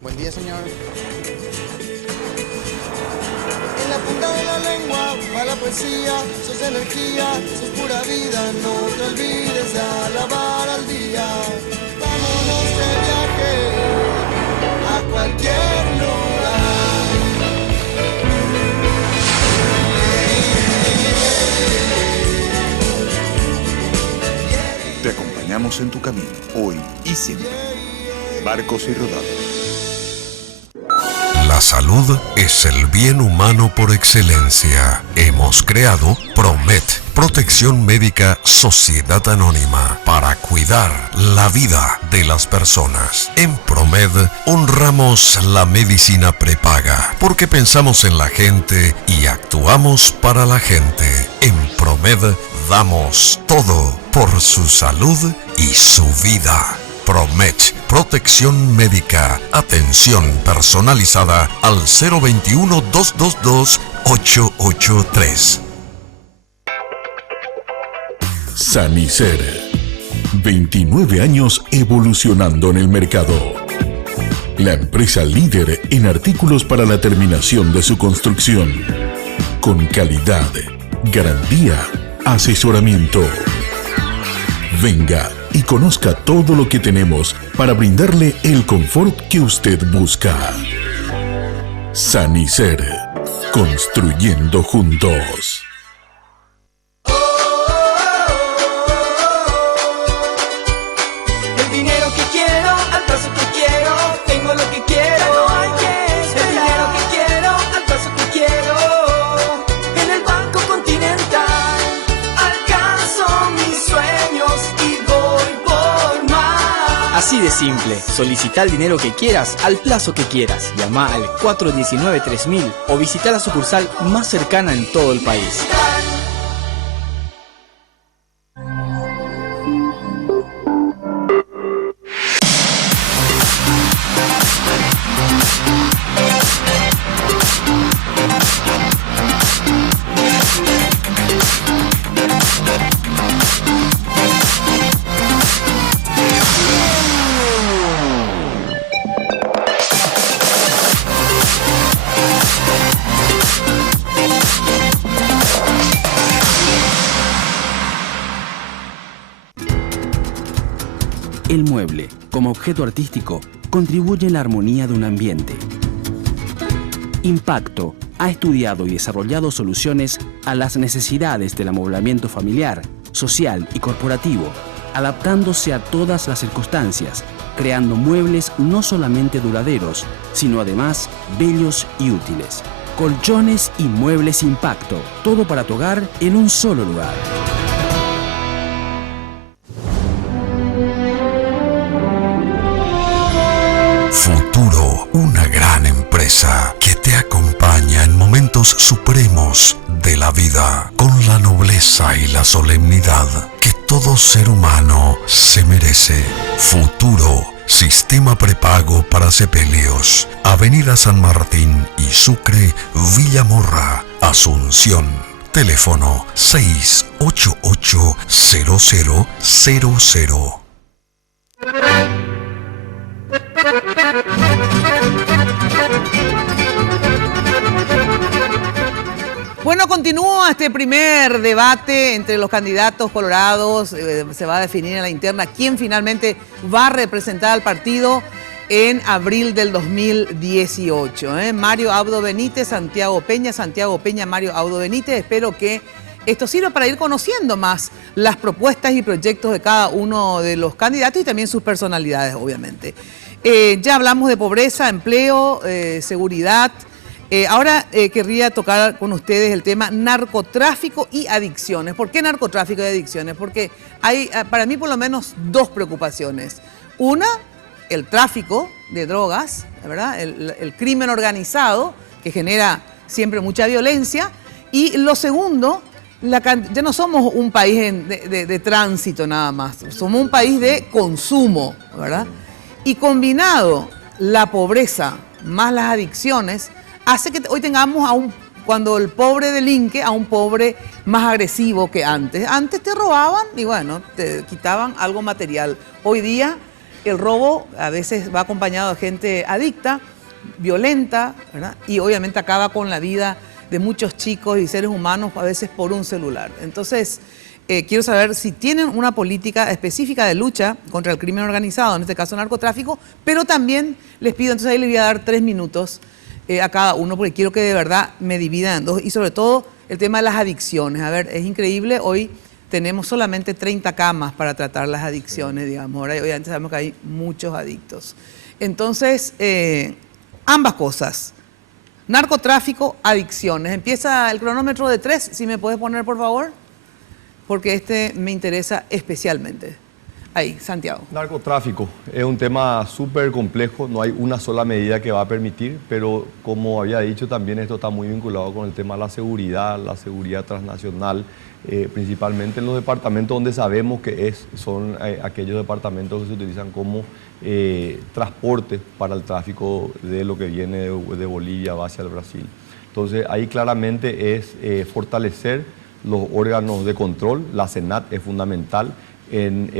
Buen día, señor. En la punta de la lengua va la poesía, sos energía, sos pura vida, no te olvides de alabar al día. Vámonos de viaje a cualquier lugar. Te acompañamos en tu camino, hoy y siempre. Barcos y Rodados. La salud es el bien humano por excelencia. Hemos creado Promed, Protección Médica Sociedad Anónima, para cuidar la vida de las personas. En Promed honramos la medicina prepaga, porque pensamos en la gente y actuamos para la gente. En Promed damos todo por su salud y su vida. Promed, protección médica, atención personalizada al 021-222-883. Sanicer, 29 años evolucionando en el mercado. La empresa líder en artículos para la terminación de su construcción. Con calidad, garantía, asesoramiento. Venga y conozca todo lo que tenemos para brindarle el confort que usted busca. Sanicer, construyendo juntos. El dinero que quiero, al paso que quiero, tengo lo que quiero. No hay que esperar. El dinero que quiero, al paso que quiero, en el Banco Continental alcanzo mis sueños y voy por más. Así de simple, solicita el dinero que quieras al plazo que quieras. Llama al 419-3000 o visita la sucursal más cercana en todo el país. El mueble, como objeto artístico, contribuye en la armonía de un ambiente. Impacto ha estudiado y desarrollado soluciones a las necesidades del amoblamiento familiar, social y corporativo, adaptándose a todas las circunstancias, creando muebles no solamente duraderos, sino además bellos y útiles. Colchones y muebles Impacto, todo para tu hogar en un solo lugar. Futuro, una gran empresa que te acompaña en momentos supremos de la vida, con la nobleza y la solemnidad que todo ser humano se merece. Futuro, sistema prepago para sepelios, Avenida San Martín y Sucre, Villamorra, Asunción. Teléfono 688-0000. Bueno, continúa este primer debate entre los candidatos colorados. Se va a definir en la interna quién finalmente va a representar al partido en abril del 2018. Mario Abdo Benítez, Santiago Peña, Mario Abdo Benítez. Espero que esto sirva para ir conociendo más las propuestas y proyectos de cada uno de los candidatos y también sus personalidades, obviamente. Ya hablamos de pobreza, empleo, seguridad. Ahora querría tocar con ustedes el tema narcotráfico y adicciones. ¿Por qué narcotráfico y adicciones? Porque hay, para mí, por lo menos dos preocupaciones. Una, el tráfico de drogas, ¿verdad? El crimen organizado, que genera siempre mucha violencia. Y lo segundo, ya no somos un país de tránsito nada más, somos un país de consumo, ¿verdad? Y combinado la pobreza más las adicciones, hace que hoy tengamos a un cuando el pobre delinque a un pobre más agresivo que antes. Antes te robaban y bueno, te quitaban algo material. Hoy día el robo a veces va acompañado de gente adicta, violenta, ¿verdad? Y obviamente acaba con la vida de muchos chicos y seres humanos a veces por un celular. Entonces, quiero saber si tienen una política específica de lucha contra el crimen organizado, en este caso narcotráfico, pero también les pido, entonces ahí les voy a dar 3 minutos a cada uno, porque quiero que de verdad me dividan en dos, y sobre todo el tema de las adicciones. A ver, es increíble, hoy tenemos solamente 30 camas para tratar las adicciones, digamos, ahora obviamente sabemos que hay muchos adictos. Entonces, ambas cosas, narcotráfico, adicciones. Empieza el cronómetro de 3, si me puedes poner por favor, porque este me interesa especialmente. Ahí, Santiago. Narcotráfico es un tema súper complejo, no hay una sola medida que va a permitir, pero como había dicho también esto está muy vinculado con el tema de la seguridad transnacional, principalmente en los departamentos donde sabemos que son aquellos departamentos que se utilizan como transporte para el tráfico de lo que viene de Bolivia hacia el Brasil. Entonces ahí claramente es fortalecer los órganos de control, la SENAT es fundamental. En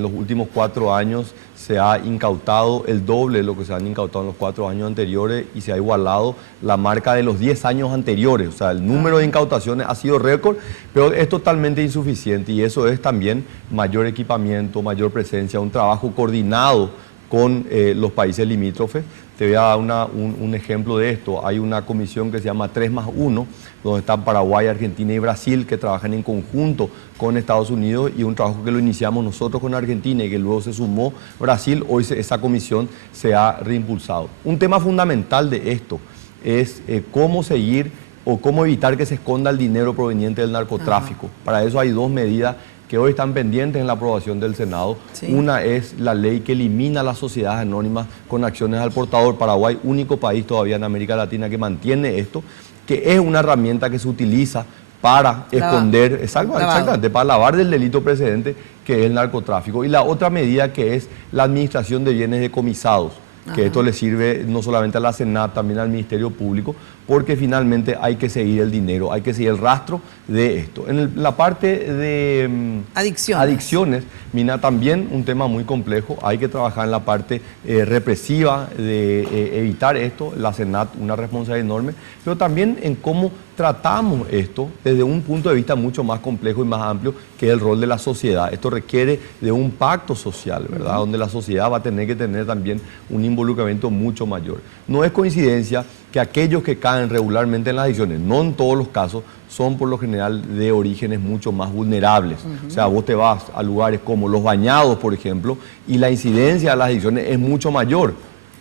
los últimos 4 años se ha incautado el doble de lo que se han incautado en los 4 años anteriores y se ha igualado la marca de los 10 años anteriores. O sea, el número de incautaciones ha sido récord, pero es totalmente insuficiente y eso es también mayor equipamiento, mayor presencia, un trabajo coordinado con los países limítrofes. Te voy a dar un ejemplo de esto. Hay una comisión que se llama 3+1, donde están Paraguay, Argentina y Brasil, que trabajan en conjunto con Estados Unidos, y un trabajo que lo iniciamos nosotros con Argentina y que luego se sumó Brasil. Hoy esa comisión se ha reimpulsado. Un tema fundamental de esto es cómo seguir o cómo evitar que se esconda el dinero proveniente del narcotráfico. Para eso hay 2 medidas que hoy están pendientes en la aprobación del Senado. Sí. Una es la ley que elimina las sociedades anónimas con acciones al portador. Paraguay, único país todavía en América Latina que mantiene esto, que es una herramienta que se utiliza para esconder, exactamente, para lavar del delito precedente que es el narcotráfico. Y la otra medida que es la administración de bienes decomisados, que esto le sirve no solamente a la SENAT, también al Ministerio Público, porque finalmente hay que seguir el dinero, hay que seguir el rastro de esto. En la parte de adicciones, Mina, también un tema muy complejo, hay que trabajar en la parte represiva de evitar esto, la SENAT una responsabilidad enorme, pero también en cómo tratamos esto desde un punto de vista mucho más complejo y más amplio, que es el rol de la sociedad. Esto requiere de un pacto social, ¿verdad? Donde la sociedad va a tener que tener también un involucramiento mucho mayor. No es coincidencia que aquellos que caen regularmente en las adicciones, no en todos los casos, son por lo general de orígenes mucho más vulnerables. O sea, vos te vas a lugares como Los Bañados, por ejemplo, y la incidencia de las adicciones es mucho mayor.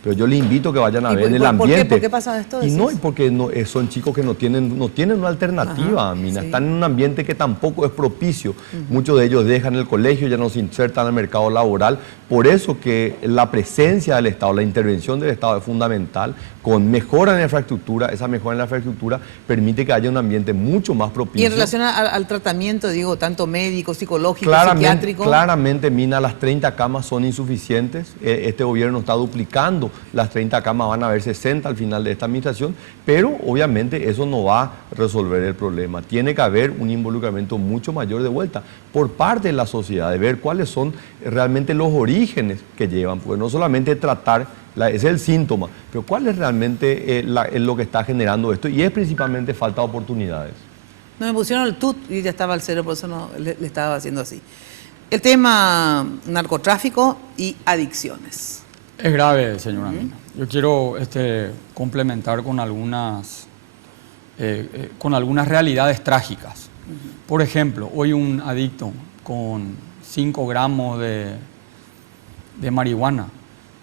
Pero yo les invito a que vayan a ver en el ambiente. ¿Por qué pasa esto? Y no, porque son chicos que no tienen una alternativa, Mina. Sí. Están en un ambiente que tampoco es propicio. Muchos de ellos dejan el colegio, ya no se insertan al mercado laboral. Por eso que la presencia del Estado, la intervención del Estado es fundamental. Con mejora en la infraestructura, esa mejora en la infraestructura permite que haya un ambiente mucho más propicio. Y en relación al tratamiento, digo, tanto médico, psicológico, psiquiátrico. Claramente, Mina, las 30 camas son insuficientes. Este gobierno está duplicando las 30 camas, van a haber 60 al final de esta administración, pero obviamente eso no va a resolver el problema. Tiene que haber un involucramiento mucho mayor de vuelta por parte de la sociedad, de ver cuáles son realmente los orígenes que llevan, porque no solamente tratar, ese es el síntoma, pero cuál es realmente lo que está generando esto, y es principalmente falta de oportunidades. No, me pusieron el tut y ya estaba al cero, por eso no le estaba haciendo así. El tema narcotráfico y adicciones. Es grave, señora Mina. Yo quiero complementar con algunas realidades trágicas. Por ejemplo, hoy un adicto con 5 gramos de marihuana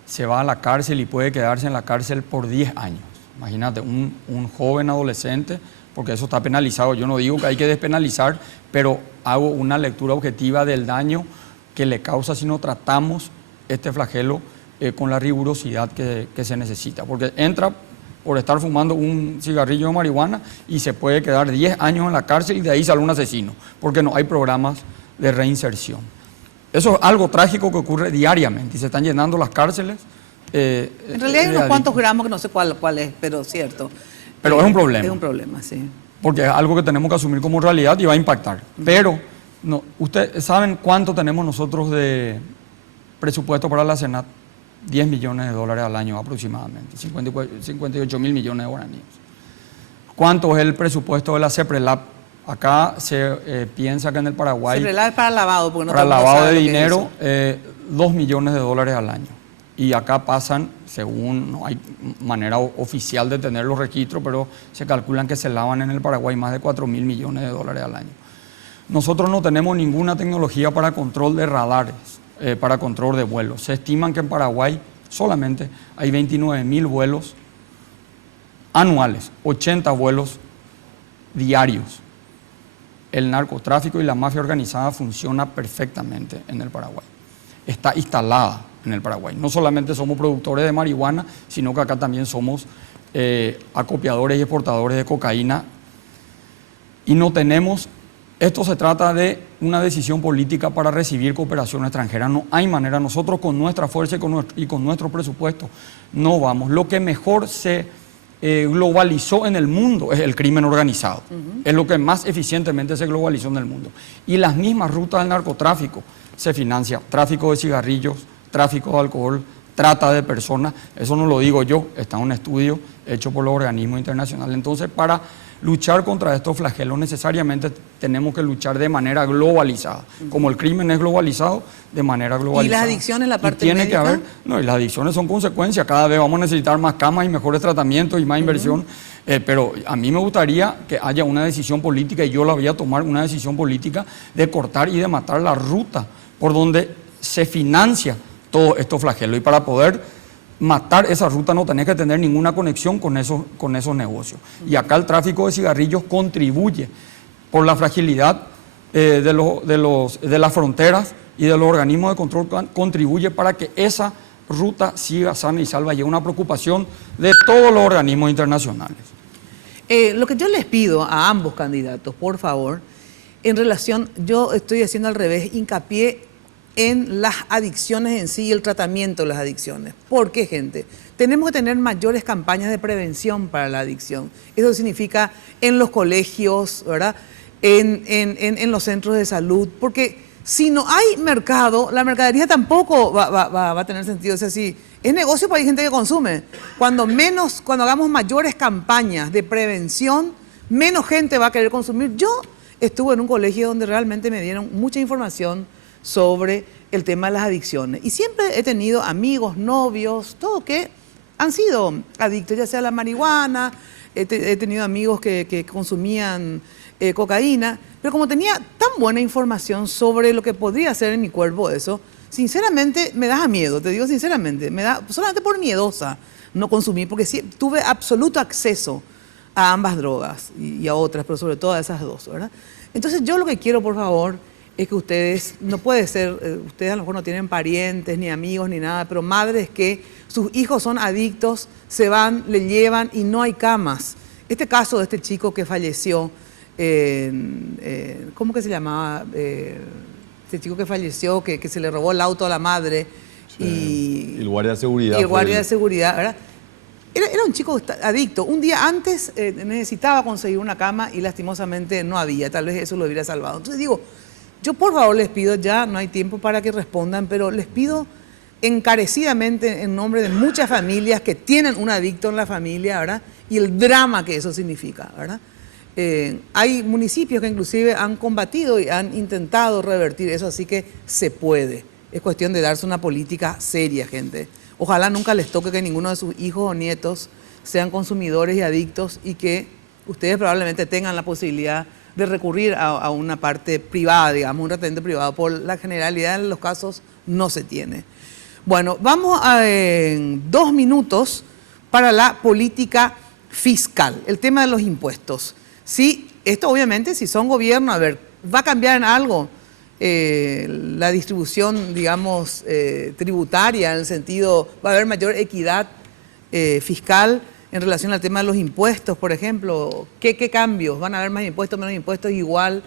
se va a la cárcel y puede quedarse en la cárcel por 10 años. Imagínate, un joven adolescente, porque eso está penalizado. Yo no digo que hay que despenalizar, pero hago una lectura objetiva del daño que le causa si no tratamos este flagelo con la rigurosidad que se necesita. Porque entra por estar fumando un cigarrillo de marihuana y se puede quedar 10 años en la cárcel y de ahí sale un asesino, porque no hay programas de reinserción. Eso es algo trágico que ocurre diariamente y se están llenando las cárceles. En realidad hay unos cuantos gramos que no sé cuál es, pero cierto. Pero es un problema. Es un problema, sí. Porque es algo que tenemos que asumir como realidad y va a impactar. Pero, no, ¿ustedes saben cuánto tenemos nosotros de presupuesto para la Senat? 10 millones de dólares al año aproximadamente, 58 mil millones de guaraníes. ¿Cuánto es el presupuesto de la CEPRELAP? Acá se piensa que en el Paraguay... CEPRELAP es para lavado, porque no para todo el mundo lavado sabe de lo que es dinero, eso. 2 millones de dólares al año. Y acá pasan, según, no hay manera oficial de tener los registros, pero se calculan que se lavan en el Paraguay más de 4 mil millones de dólares al año. Nosotros no tenemos ninguna tecnología para control de radares, para control de vuelos. Se estiman que en Paraguay solamente hay 29.000 vuelos anuales, 80 vuelos diarios. El narcotráfico y la mafia organizada funciona perfectamente en el Paraguay. Está instalada en el Paraguay. No solamente somos productores de marihuana, sino que acá también somos acopiadores y exportadores de cocaína. Y no tenemos, esto se trata de una decisión política para recibir cooperación extranjera. No hay manera, nosotros con nuestra fuerza y con nuestro presupuesto no vamos. Lo que mejor se globalizó en el mundo es el crimen organizado. Es lo que más eficientemente se globalizó en el mundo. Y las mismas rutas del narcotráfico se financia tráfico de cigarrillos, tráfico de alcohol, trata de personas. Eso no lo digo yo, está en un estudio hecho por los organismos internacionales. Entonces, para luchar contra estos flagelos necesariamente tenemos que luchar de manera globalizada. Como el crimen es globalizado, de manera globalizada. ¿Y las adicciones, la parte tiene médica? que haber, no, y las adicciones son consecuencias. Cada vez vamos a necesitar más camas y mejores tratamientos y más inversión. Pero a mí me gustaría que haya una decisión política, y yo la voy a tomar, una decisión política de cortar y de matar la ruta por donde se financia todo estos flagelos. Y para poder matar esa ruta no tenés que tener ninguna conexión con esos negocios. Y acá el tráfico de cigarrillos contribuye por la fragilidad de las fronteras y de los organismos de control, contribuye para que esa ruta siga sana y salva. Y es una preocupación de todos los organismos internacionales. Lo que yo les pido a ambos candidatos, por favor, en relación, yo estoy haciendo al revés, hincapié en las adicciones en sí y el tratamiento de las adicciones. ¿Por qué, gente? Tenemos que tener mayores campañas de prevención para la adicción. Eso significa en los colegios, ¿verdad? En los centros de salud, porque si no hay mercado, la mercadería tampoco va a tener sentido. O sea, si es negocio para gente que consume. Cuando hagamos mayores campañas de prevención, menos gente va a querer consumir. Yo estuve en un colegio donde realmente me dieron mucha información sobre el tema de las adicciones. Y siempre he tenido amigos, novios, todo que han sido adictos, ya sea a la marihuana, he tenido amigos que consumían cocaína, pero como tenía tan buena información sobre lo que podría hacer en mi cuerpo eso, sinceramente me da miedo, te digo sinceramente, me da, solamente por miedosa no consumí, porque sí, tuve absoluto acceso a ambas drogas y a otras, pero sobre todo a esas dos, ¿verdad? Entonces yo lo que quiero, por favor, es que ustedes, no puede ser, ustedes a lo mejor no tienen parientes, ni amigos, ni nada, pero madres que sus hijos son adictos, se van, le llevan y no hay camas. Este caso de este chico que falleció, ¿cómo que se llamaba? Este chico que falleció, que se le robó el auto a la madre. Sí. Y el guardia de seguridad. Y el guardia de seguridad, ¿verdad? Era un chico adicto. Un día antes necesitaba conseguir una cama y lastimosamente no había. Tal vez eso lo hubiera salvado. Entonces digo, yo por favor les pido, ya no hay tiempo para que respondan, pero les pido encarecidamente en nombre de muchas familias que tienen un adicto en la familia, ¿verdad? Y el drama que eso significa, ¿verdad? Hay municipios que inclusive han combatido y han intentado revertir eso, así que se puede. Es cuestión de darse una política seria, gente. Ojalá nunca les toque que ninguno de sus hijos o nietos sean consumidores y adictos y que ustedes probablemente tengan la posibilidad de recurrir a una parte privada, digamos, un tratamiento privado. Por la generalidad de los casos no se tiene. Bueno, vamos a 2 minutos para la política fiscal, el tema de los impuestos. Sí, esto obviamente, si son gobierno, a ver, ¿va a cambiar en algo la distribución, digamos, tributaria, en el sentido, va a haber mayor equidad fiscal en relación al tema de los impuestos, por ejemplo? ¿Qué cambios? ¿Van a haber más impuestos, menos impuestos, igual?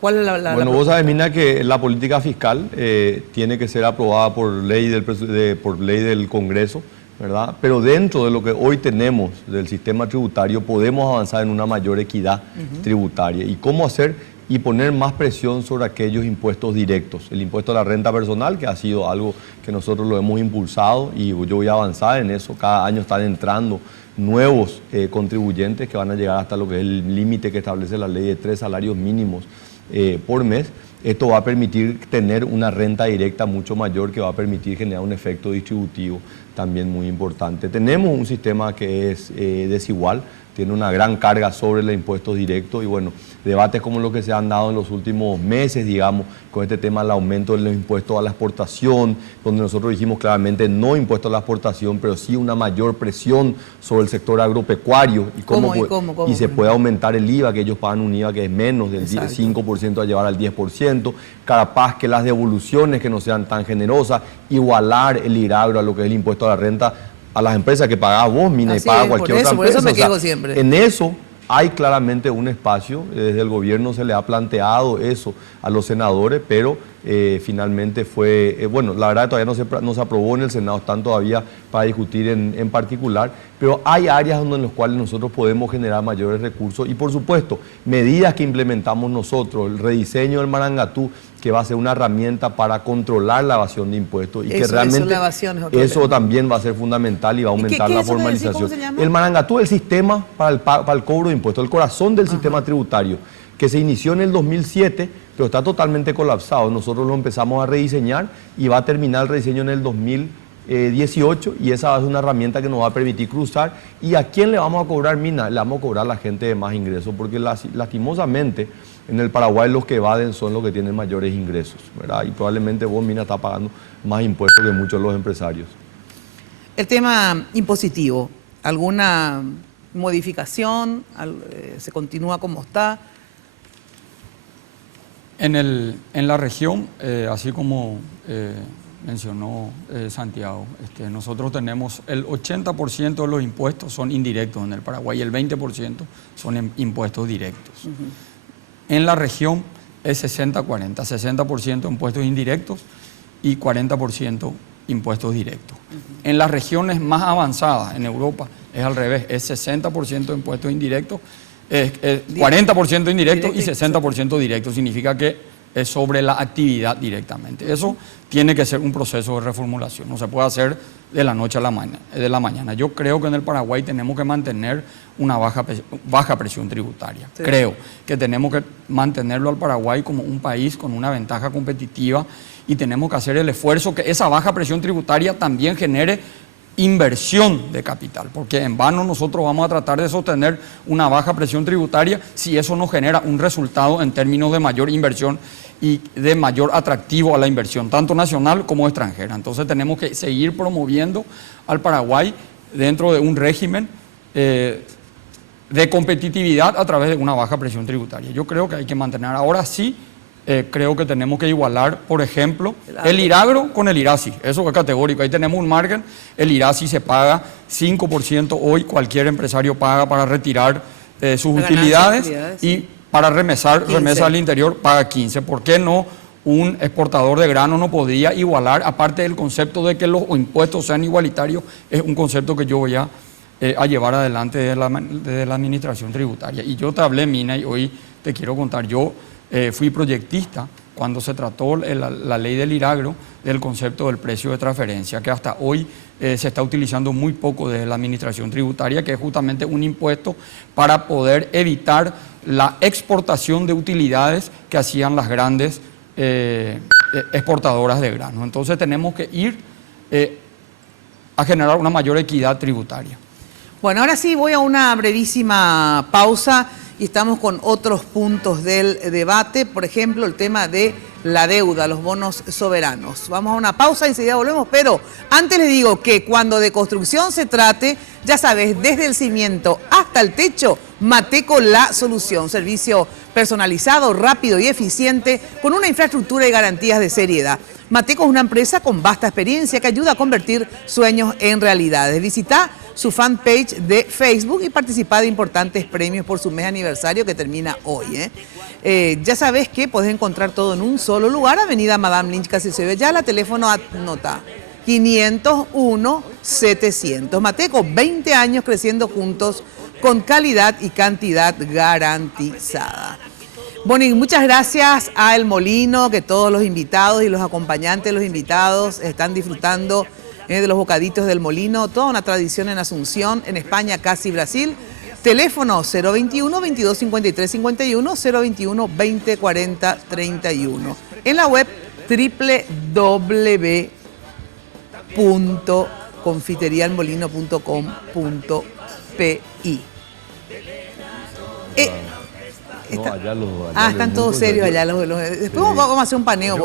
¿Cuál es Bueno, vos sabés, Mina, que la política fiscal tiene que ser aprobada por ley del Congreso ¿verdad? Pero dentro de lo que hoy tenemos del sistema tributario podemos avanzar en una mayor equidad tributaria. ¿Y cómo hacer? Y poner más presión sobre aquellos impuestos directos. El impuesto a la renta personal, que ha sido algo que nosotros lo hemos impulsado y yo voy a avanzar en eso. Cada año están entrando nuevos contribuyentes que van a llegar hasta lo que es el límite que establece la ley de 3 salarios mínimos por mes. Esto va a permitir tener una renta directa mucho mayor, que va a permitir generar un efecto distributivo también muy importante. Tenemos un sistema que es desigual, tiene una gran carga sobre los impuestos directos y bueno, debates como los que se han dado en los últimos meses, digamos, con este tema del aumento de los impuestos a la exportación, donde nosotros dijimos claramente no impuesto a la exportación, pero sí una mayor presión sobre el sector agropecuario y cómo se puede aumentar el IVA, que ellos pagan un IVA que es menos del 5% a llevar al 10%, capaz que las devoluciones que no sean tan generosas, igualar el IRAGRO a lo que es el impuesto a la renta, a las empresas que pagás vos, Mina, y paga cualquier otra empresa. Por eso me quejo siempre. En eso hay claramente un espacio, desde el gobierno se le ha planteado eso a los senadores, pero finalmente fue, bueno, la verdad todavía no se aprobó en el Senado, están todavía para discutir en particular, pero hay áreas en las cuales nosotros podemos generar mayores recursos y por supuesto, medidas que implementamos nosotros, el rediseño del Marangatú, que va a ser una herramienta para controlar la evasión de impuestos y que realmente eso también va a ser fundamental y va a aumentar la formalización. El Marangatú es el sistema para el cobro de impuestos, el corazón del sistema tributario, que se inició en el 2007, pero está totalmente colapsado. Nosotros lo empezamos a rediseñar y va a terminar el rediseño en el 2018 y esa va a ser una herramienta que nos va a permitir cruzar. ¿Y a quién le vamos a cobrar, Mina? Le vamos a cobrar a la gente de más ingresos, porque lastimosamente en el Paraguay los que evaden son los que tienen mayores ingresos, ¿verdad? Y probablemente vos, Mina, estás pagando más impuestos que muchos de los empresarios. El tema impositivo, ¿alguna modificación? ¿Se continúa como está? En la región, así como mencionó Santiago, nosotros tenemos el 80% de los impuestos son indirectos en el Paraguay y el 20% son impuestos directos. En la región es 60-40, 60% impuestos indirectos y 40% impuestos directos. En las regiones más avanzadas, en Europa, es al revés, es 60% impuestos indirectos, 40% indirectos y 60% directos. Significa que es sobre la actividad directamente. Eso tiene que ser un proceso de reformulación, no se puede hacer de la noche a la mañana. Yo creo que en el Paraguay tenemos que mantener una baja presión tributaria. Sí. Creo que tenemos que mantenerlo al Paraguay como un país con una ventaja competitiva y tenemos que hacer el esfuerzo que esa baja presión tributaria también genere inversión de capital, porque en vano nosotros vamos a tratar de sostener una baja presión tributaria si eso no genera un resultado en términos de mayor inversión y de mayor atractivo a la inversión, tanto nacional como extranjera. Entonces tenemos que seguir promoviendo al Paraguay dentro de un régimen de competitividad a través de una baja presión tributaria. Yo creo que hay que mantener. Ahora sí, creo que tenemos que igualar, por ejemplo, el IRAGRO con el IRASI. Eso es categórico. Ahí tenemos un margen. El IRASI se paga 5% hoy. Cualquier empresario paga para retirar sus utilidades y para remesa al interior paga 15%. ¿Por qué no un exportador de grano no podría igualar? Aparte del concepto de que los impuestos sean igualitarios, es un concepto que yo voy a llevar adelante desde la administración tributaria. Y yo te hablé, Mina, y hoy te quiero contar. Yo fui proyectista cuando se trató la ley del IRAGRO, del concepto del precio de transferencia, que hasta hoy se está utilizando muy poco desde la administración tributaria, que es justamente un impuesto para poder evitar la exportación de utilidades que hacían las grandes exportadoras de grano. Entonces tenemos que ir a generar una mayor equidad tributaria. Bueno, ahora sí voy a una brevísima pausa y estamos con otros puntos del debate, por ejemplo, el tema de la deuda, los bonos soberanos. Vamos a una pausa y enseguida volvemos, pero antes les digo que cuando de construcción se trate, ya sabes, desde el cimiento hasta el techo, Mateco la solución. Servicio personalizado, rápido y eficiente, con una infraestructura y garantías de seriedad. Mateco es una empresa con vasta experiencia que ayuda a convertir sueños en realidades. Visita su fanpage de Facebook y participa de importantes premios por su mes aniversario que termina hoy. Ya sabes que podés encontrar todo en un solo lugar, Avenida Madame Lynch, casi se ve ya, la teléfono anota 501 700. Mateco, 20 años creciendo juntos con calidad y cantidad garantizada. Bueno, y muchas gracias a El Molino, que todos los invitados y los acompañantes de los invitados están disfrutando de los bocaditos del Molino, toda una tradición en Asunción, en España, casi Brasil. Teléfono 021 22 53 51, 021 20 40 31. En la web www.confiterialmolino.com.pi. No, allá están todos serios allá. Después vamos a hacer un paneo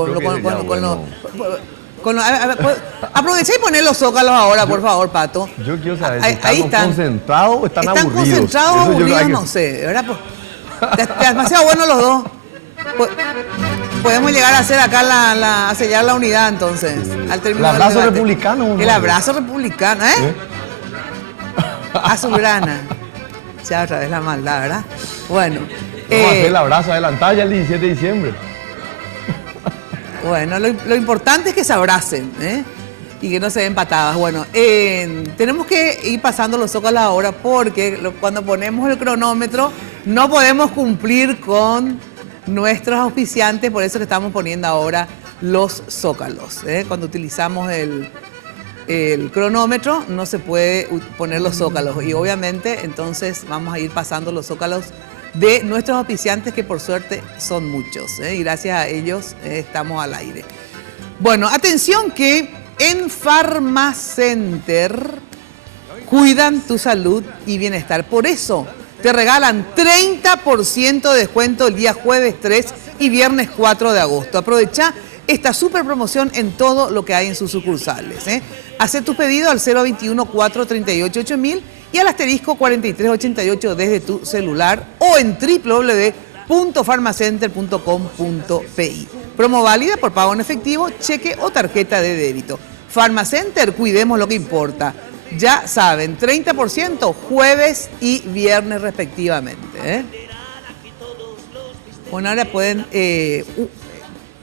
aprovecha y poner los zócalos ahora, por favor, Pato. Yo quiero saber si están concentrados o están aburridos. ¿Están concentrados o aburridos? No sé, ¿verdad? Demasiado buenos los dos. Podemos llegar a hacer acá a sellar la unidad, entonces. Al el abrazo republicano. El abrazo republicano, ¿eh? Azulgrana. Ya otra vez la maldad, ¿verdad? Bueno. Vamos a hacer el abrazo adelantado ya el 17 de diciembre. Bueno, lo importante es que se abracen, ¿eh? Y que no se den patadas. Bueno, tenemos que ir pasando los zócalos ahora porque cuando ponemos el cronómetro no podemos cumplir con nuestros auspiciantes, por eso que estamos poniendo ahora los zócalos, ¿eh? Cuando utilizamos el cronómetro no se puede poner los zócalos y obviamente entonces vamos a ir pasando los zócalos de nuestros auspiciantes, que por suerte son muchos, y gracias a ellos estamos al aire. Bueno, atención que en Pharmacenter cuidan tu salud y bienestar. Por eso te regalan 30% de descuento el día jueves 3 y viernes 4 de agosto. Aprovecha esta super promoción en todo lo que hay en sus sucursales. Haz tu pedido al 021 438 8000 y al asterisco 4388 desde tu celular o en www.pharmacenter.com.pi. Promo válida por pago en efectivo, cheque o tarjeta de débito. Pharmacenter, cuidemos lo que importa. Ya saben, 30% jueves y viernes respectivamente. Bueno, ahora pueden ir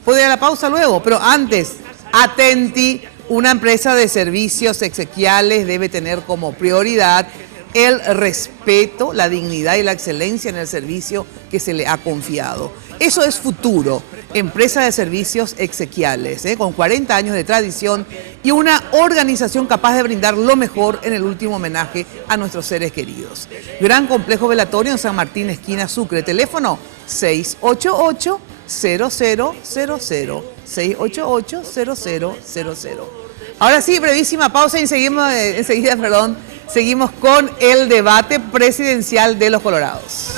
a la pausa luego, pero antes, atenti. Una empresa de servicios exequiales debe tener como prioridad el respeto, la dignidad y la excelencia en el servicio que se le ha confiado. Eso es Futuro, empresa de servicios exequiales, con 40 años de tradición y una organización capaz de brindar lo mejor en el último homenaje a nuestros seres queridos. Gran complejo velatorio en San Martín, esquina Sucre. Teléfono 688 0000 688 0000. Ahora sí, brevísima pausa y enseguida, seguimos con el debate presidencial de los Colorados.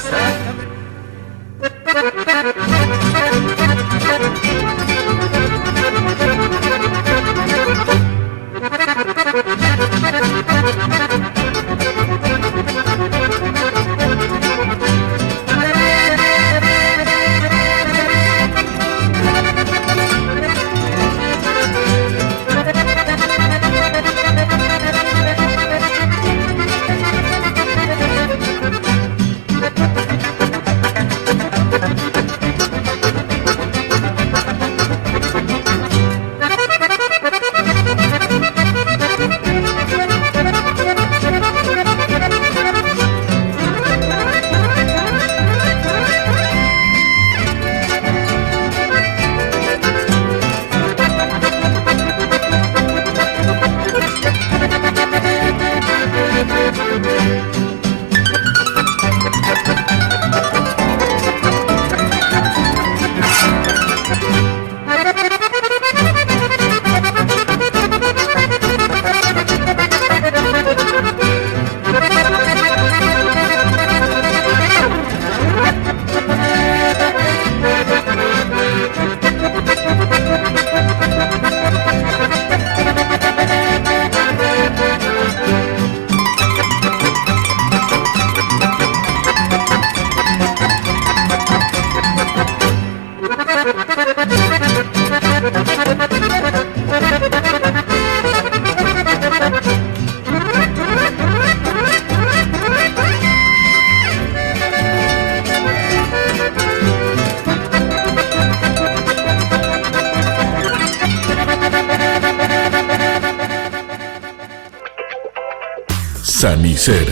Sanicer.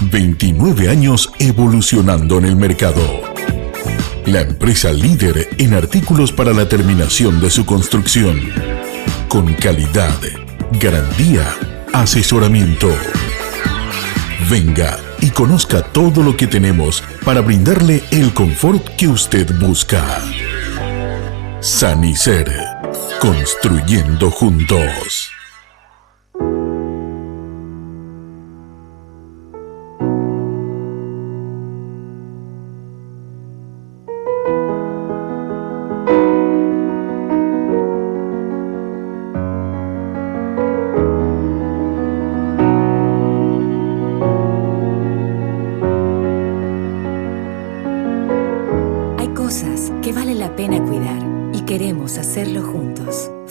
29 años evolucionando en el mercado. La empresa líder en artículos para la terminación de su construcción. Con calidad, garantía, asesoramiento. Venga y conozca todo lo que tenemos para brindarle el confort que usted busca. Sanicer. Construyendo juntos.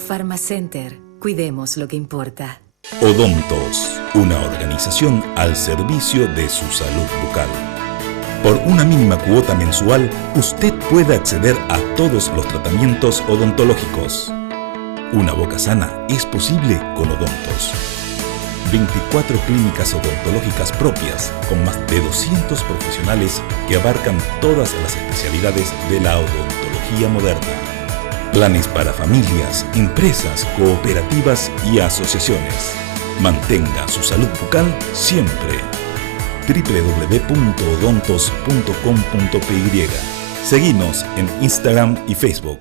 Pharmacenter, cuidemos lo que importa. Odontos, una organización al servicio de su salud bucal. Por una mínima cuota mensual, usted puede acceder a todos los tratamientos odontológicos. Una boca sana es posible con Odontos. 24 clínicas odontológicas propias, con más de 200 profesionales que abarcan todas las especialidades de la odontología moderna. Planes para familias, empresas, cooperativas y asociaciones. Mantenga su salud bucal siempre. www.odontos.com.py. Seguinos en Instagram y Facebook.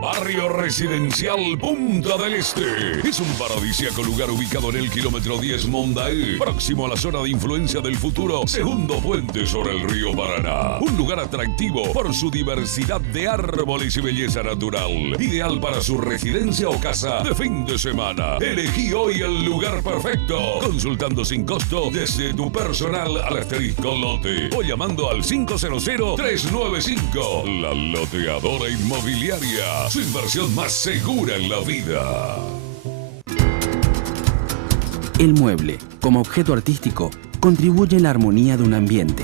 Barrio Residencial Punta del Este. Es un paradisíaco lugar ubicado en el kilómetro 10 Mondaé, próximo a la zona de influencia del futuro segundo puente sobre el río Paraná. Un lugar atractivo por su diversidad de árboles y belleza natural. Ideal para su residencia o casa de fin de semana. Elegí hoy el lugar perfecto. Consultando sin costo desde tu personal al asterisco lote o llamando al 500-395. La Loteadora Inmobiliaria. Su inversión más segura en la vida. El mueble, como objeto artístico, contribuye en la armonía de un ambiente.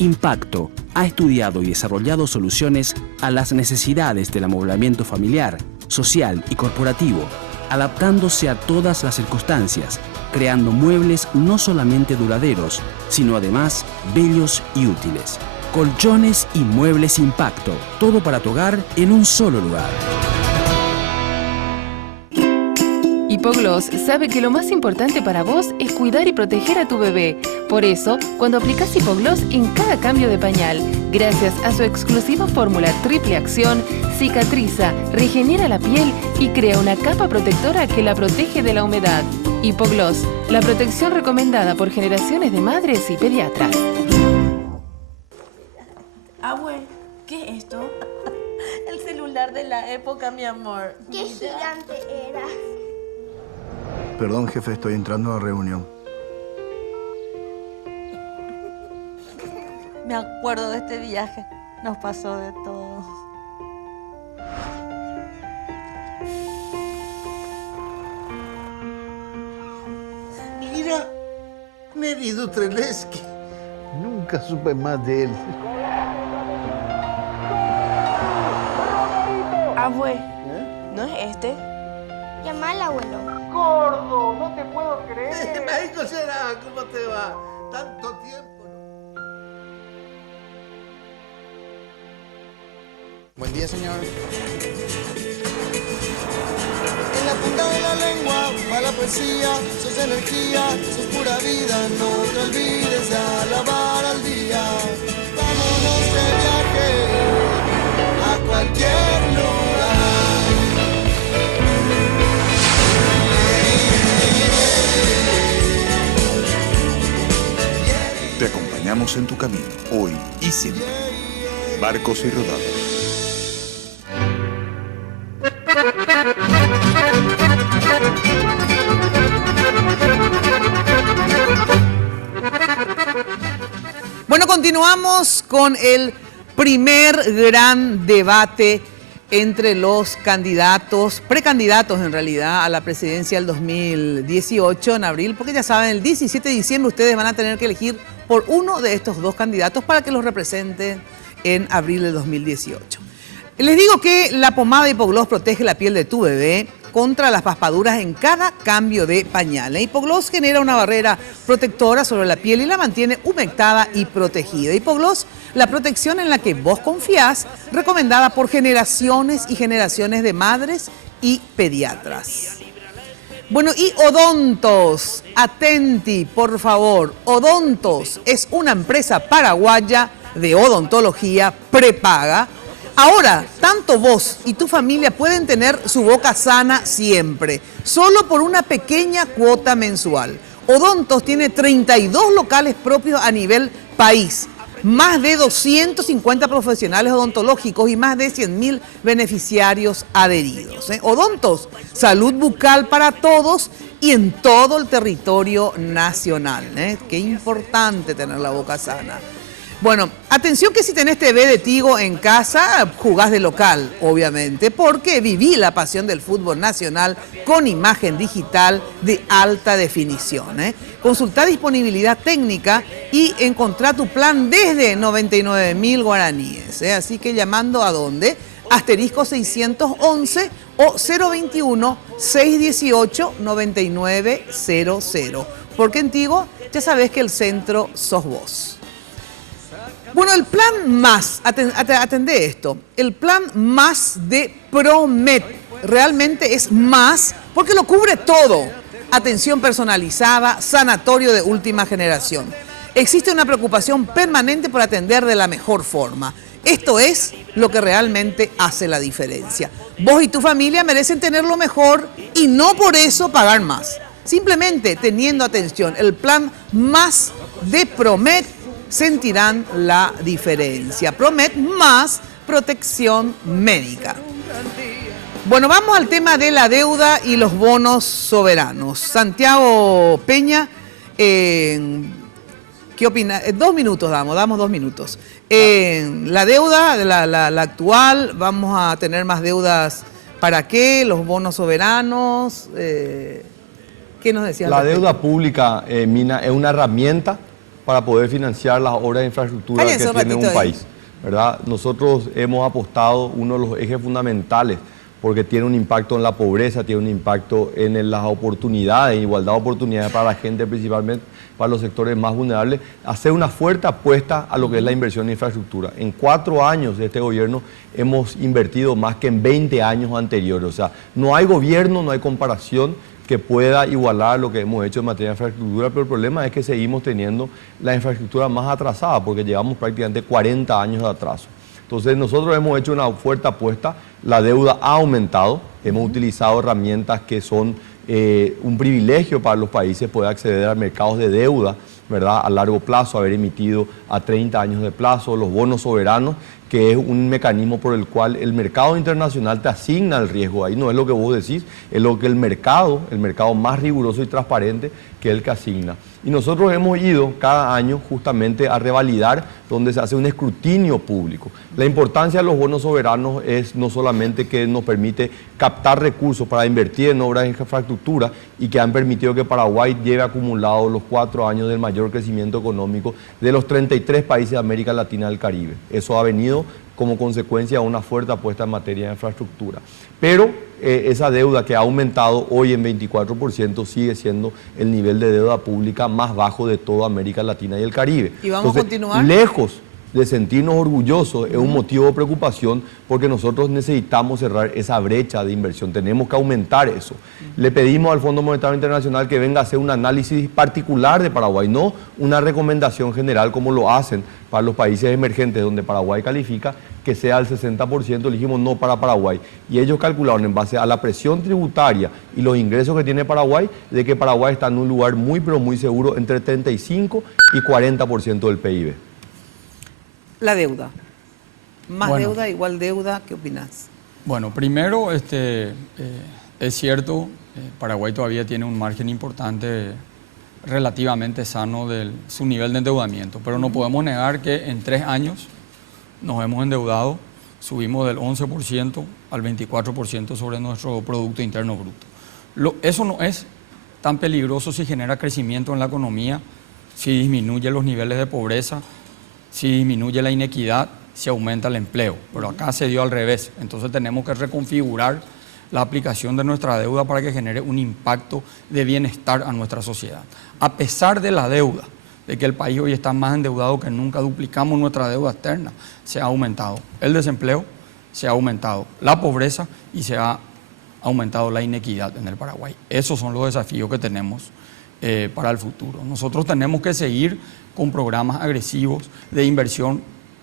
Impacto ha estudiado y desarrollado soluciones a las necesidades del amoblamiento familiar, social y corporativo, adaptándose a todas las circunstancias, creando muebles no solamente duraderos, sino además bellos y útiles. Colchones y muebles Impacto. Todo para tu hogar en un solo lugar. Hipogloss sabe que lo más importante para vos es cuidar y proteger a tu bebé. Por eso, cuando aplicás Hipogloss en cada cambio de pañal, gracias a su exclusiva fórmula triple acción, cicatriza, regenera la piel y crea una capa protectora que la protege de la humedad. Hipogloss, la protección recomendada por generaciones de madres y pediatras. Abue, ¿qué es esto? El celular de la época, mi amor. ¡Qué gigante era! Perdón, jefe, estoy entrando a reunión. Me acuerdo de este viaje. Nos pasó de todo. Mira, Neri Dutreleski. Nunca supe más de él. Abue, ¿no es este? Llama al abuelo. Gordo, no te puedo creer. México será, ¿cómo te va? Tanto tiempo, ¿no? Buen día, señor. En la punta de la lengua va la poesía, sos energía, sos pura vida, no te olvides de alabar al día. Vámonos de viaje a cualquier lugar. Te acompañamos en tu camino, hoy y siempre. Barcos y Rodados. Bueno, continuamos con el primer gran debate entre los candidatos, precandidatos en realidad, a la presidencia del 2018 en abril, porque ya saben, el 17 de diciembre ustedes van a tener que elegir por uno de estos dos candidatos para que los representen en abril del 2018. Les digo que la pomada Hipogloss protege la piel de tu bebé contra las paspaduras en cada cambio de pañal. Hipogloss genera una barrera protectora sobre la piel y la mantiene humectada y protegida. Hipogloss, la protección en la que vos confiás, recomendada por generaciones y generaciones de madres y pediatras. Bueno, y Odontos, atenti, por favor. Odontos es una empresa paraguaya de odontología prepaga. Ahora, tanto vos y tu familia pueden tener su boca sana siempre, solo por una pequeña cuota mensual. Odontos tiene 32 locales propios a nivel país, más de 250 profesionales odontológicos y más de 100.000 beneficiarios adheridos. Odontos, salud bucal para todos y en todo el territorio nacional. Qué importante tener la boca sana. Bueno, atención que si tenés TV de Tigo en casa, jugás de local, obviamente, porque viví la pasión del fútbol nacional con imagen digital de alta definición. Consultá disponibilidad técnica y encontrá tu plan desde 99.000 guaraníes. Así que llamando a dónde, asterisco 611 o 021 618 9900. Porque en Tigo ya sabés que el centro sos vos. Bueno, el plan más, atendé esto, el plan más de Promet realmente es más porque lo cubre todo. Atención personalizada, sanatorio de última generación. Existe una preocupación permanente por atender de la mejor forma. Esto es lo que realmente hace la diferencia. Vos y tu familia merecen tener lo mejor y no por eso pagar más. Simplemente teniendo atención, el plan más de Promet, sentirán la diferencia. Promet más protección médica. Bueno, vamos al tema de la deuda y los bonos soberanos. Santiago Peña, ¿qué opina? 2 minutos damos 2 minutos. La deuda, la actual, vamos a tener más deudas. ¿Para qué? Los bonos soberanos. ¿Qué nos decías? La deuda pública, Mina, es una herramienta para poder financiar las obras de infraestructura que tiene un país, ¿verdad? Nosotros hemos apostado uno de los ejes fundamentales porque tiene un impacto en la pobreza, tiene un impacto en las oportunidades, igualdad de oportunidades para la gente, principalmente para los sectores más vulnerables, hacer una fuerte apuesta a lo que es la inversión en infraestructura. En 4 años de este gobierno hemos invertido más que en 20 años anteriores, o sea, no hay gobierno, no hay comparación que pueda igualar lo que hemos hecho en materia de infraestructura, pero el problema es que seguimos teniendo la infraestructura más atrasada, porque llevamos prácticamente 40 años de atraso. Entonces nosotros hemos hecho una fuerte apuesta, la deuda ha aumentado, hemos utilizado herramientas que son un privilegio para los países poder acceder a mercados de deuda, ¿verdad? A largo plazo, haber emitido a 30 años de plazo, los bonos soberanos, que es un mecanismo por el cual el mercado internacional te asigna el riesgo. Ahí no es lo que vos decís, es lo que el mercado más riguroso y transparente, que es el que asigna. Y nosotros hemos ido cada año justamente a revalidar donde se hace un escrutinio público. La importancia de los bonos soberanos es no solamente que nos permite captar recursos para invertir en obras de infraestructura y que han permitido que Paraguay lleve acumulado los 4 años del mayor crecimiento económico de los 33 países de América Latina y del Caribe. Eso ha venido como consecuencia de una fuerte apuesta en materia de infraestructura. Pero esa deuda que ha aumentado hoy en 24% sigue siendo el nivel de deuda pública más bajo de toda América Latina y el Caribe. ¿Y vamos a continuar? Lejos de sentirnos orgullosos, es un motivo de preocupación porque nosotros necesitamos cerrar esa brecha de inversión, tenemos que aumentar eso. Le pedimos al Fondo Monetario Internacional que venga a hacer un análisis particular de Paraguay, no una recomendación general como lo hacen para los países emergentes donde Paraguay califica, que sea el 60%, le dijimos no para Paraguay. Y ellos calcularon en base a la presión tributaria y los ingresos que tiene Paraguay, de que Paraguay está en un lugar muy pero muy seguro entre 35 y 40% del PIB. La deuda. Más deuda, igual deuda, ¿qué opinas? Bueno, primero, es cierto, Paraguay todavía tiene un margen importante relativamente sano de su nivel de endeudamiento, pero no podemos negar que en 3 años nos hemos endeudado, subimos del 11% al 24% sobre nuestro Producto Interno Bruto. Eso no es tan peligroso si genera crecimiento en la economía, si disminuye los niveles de pobreza, si disminuye la inequidad, si aumenta el empleo. Pero acá se dio al revés. Entonces tenemos que reconfigurar la aplicación de nuestra deuda para que genere un impacto de bienestar a nuestra sociedad. A pesar de la deuda, de que el país hoy está más endeudado que nunca, duplicamos nuestra deuda externa, se ha aumentado el desempleo, se ha aumentado la pobreza y se ha aumentado la inequidad en el Paraguay. Esos son los desafíos que tenemos para el futuro. Nosotros tenemos que seguir con programas agresivos de inversión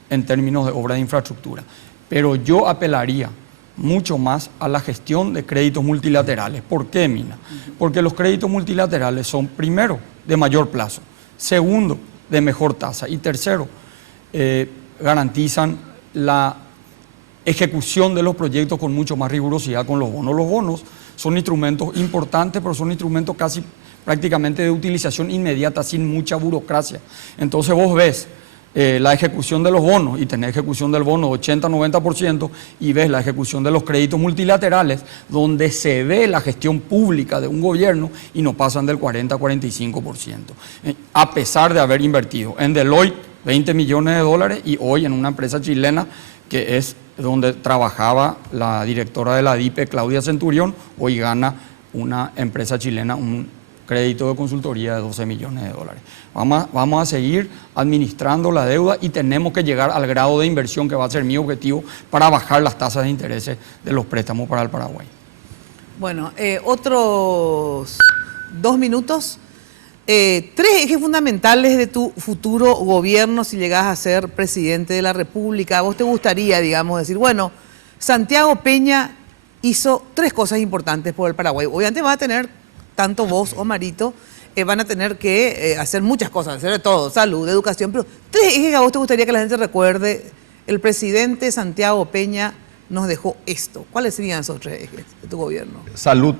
en términos de obra de infraestructura, pero yo apelaría mucho más a la gestión de créditos multilaterales. ¿Por qué, Mina? Porque los créditos multilaterales son, primero, de mayor plazo, segundo, de mejor tasa y tercero, garantizan la ejecución de los proyectos con mucho más rigurosidad con los bonos. Los bonos son instrumentos importantes, pero son instrumentos casi prácticamente de utilización inmediata, sin mucha burocracia. Entonces vos ves la ejecución de los bonos y tenés ejecución del bono de 80-90% y ves la ejecución de los créditos multilaterales donde se ve la gestión pública de un gobierno y no pasan del 40-45%. A pesar de haber invertido en Deloitte 20 millones de dólares y hoy en una empresa chilena que es donde trabajaba la directora de la DIPE, Claudia Centurión, hoy gana una empresa chilena un crédito de consultoría de 12 millones de dólares. Vamos a seguir administrando la deuda y tenemos que llegar al grado de inversión que va a ser mi objetivo para bajar las tasas de interés de los préstamos para el Paraguay. Bueno, otros 2 minutos. 3 ejes fundamentales de tu futuro gobierno si llegás a ser presidente de la República. ¿A vos te gustaría, digamos, decir, bueno, Santiago Peña hizo 3 cosas importantes por el Paraguay? Obviamente va a tener, tanto vos o Marito, van a tener que hacer muchas cosas, hacer de todo, salud, educación, pero 3 ejes que a vos te gustaría que la gente recuerde. El presidente Santiago Peña nos dejó esto. ¿Cuáles serían esos 3 ejes de tu gobierno? Salud.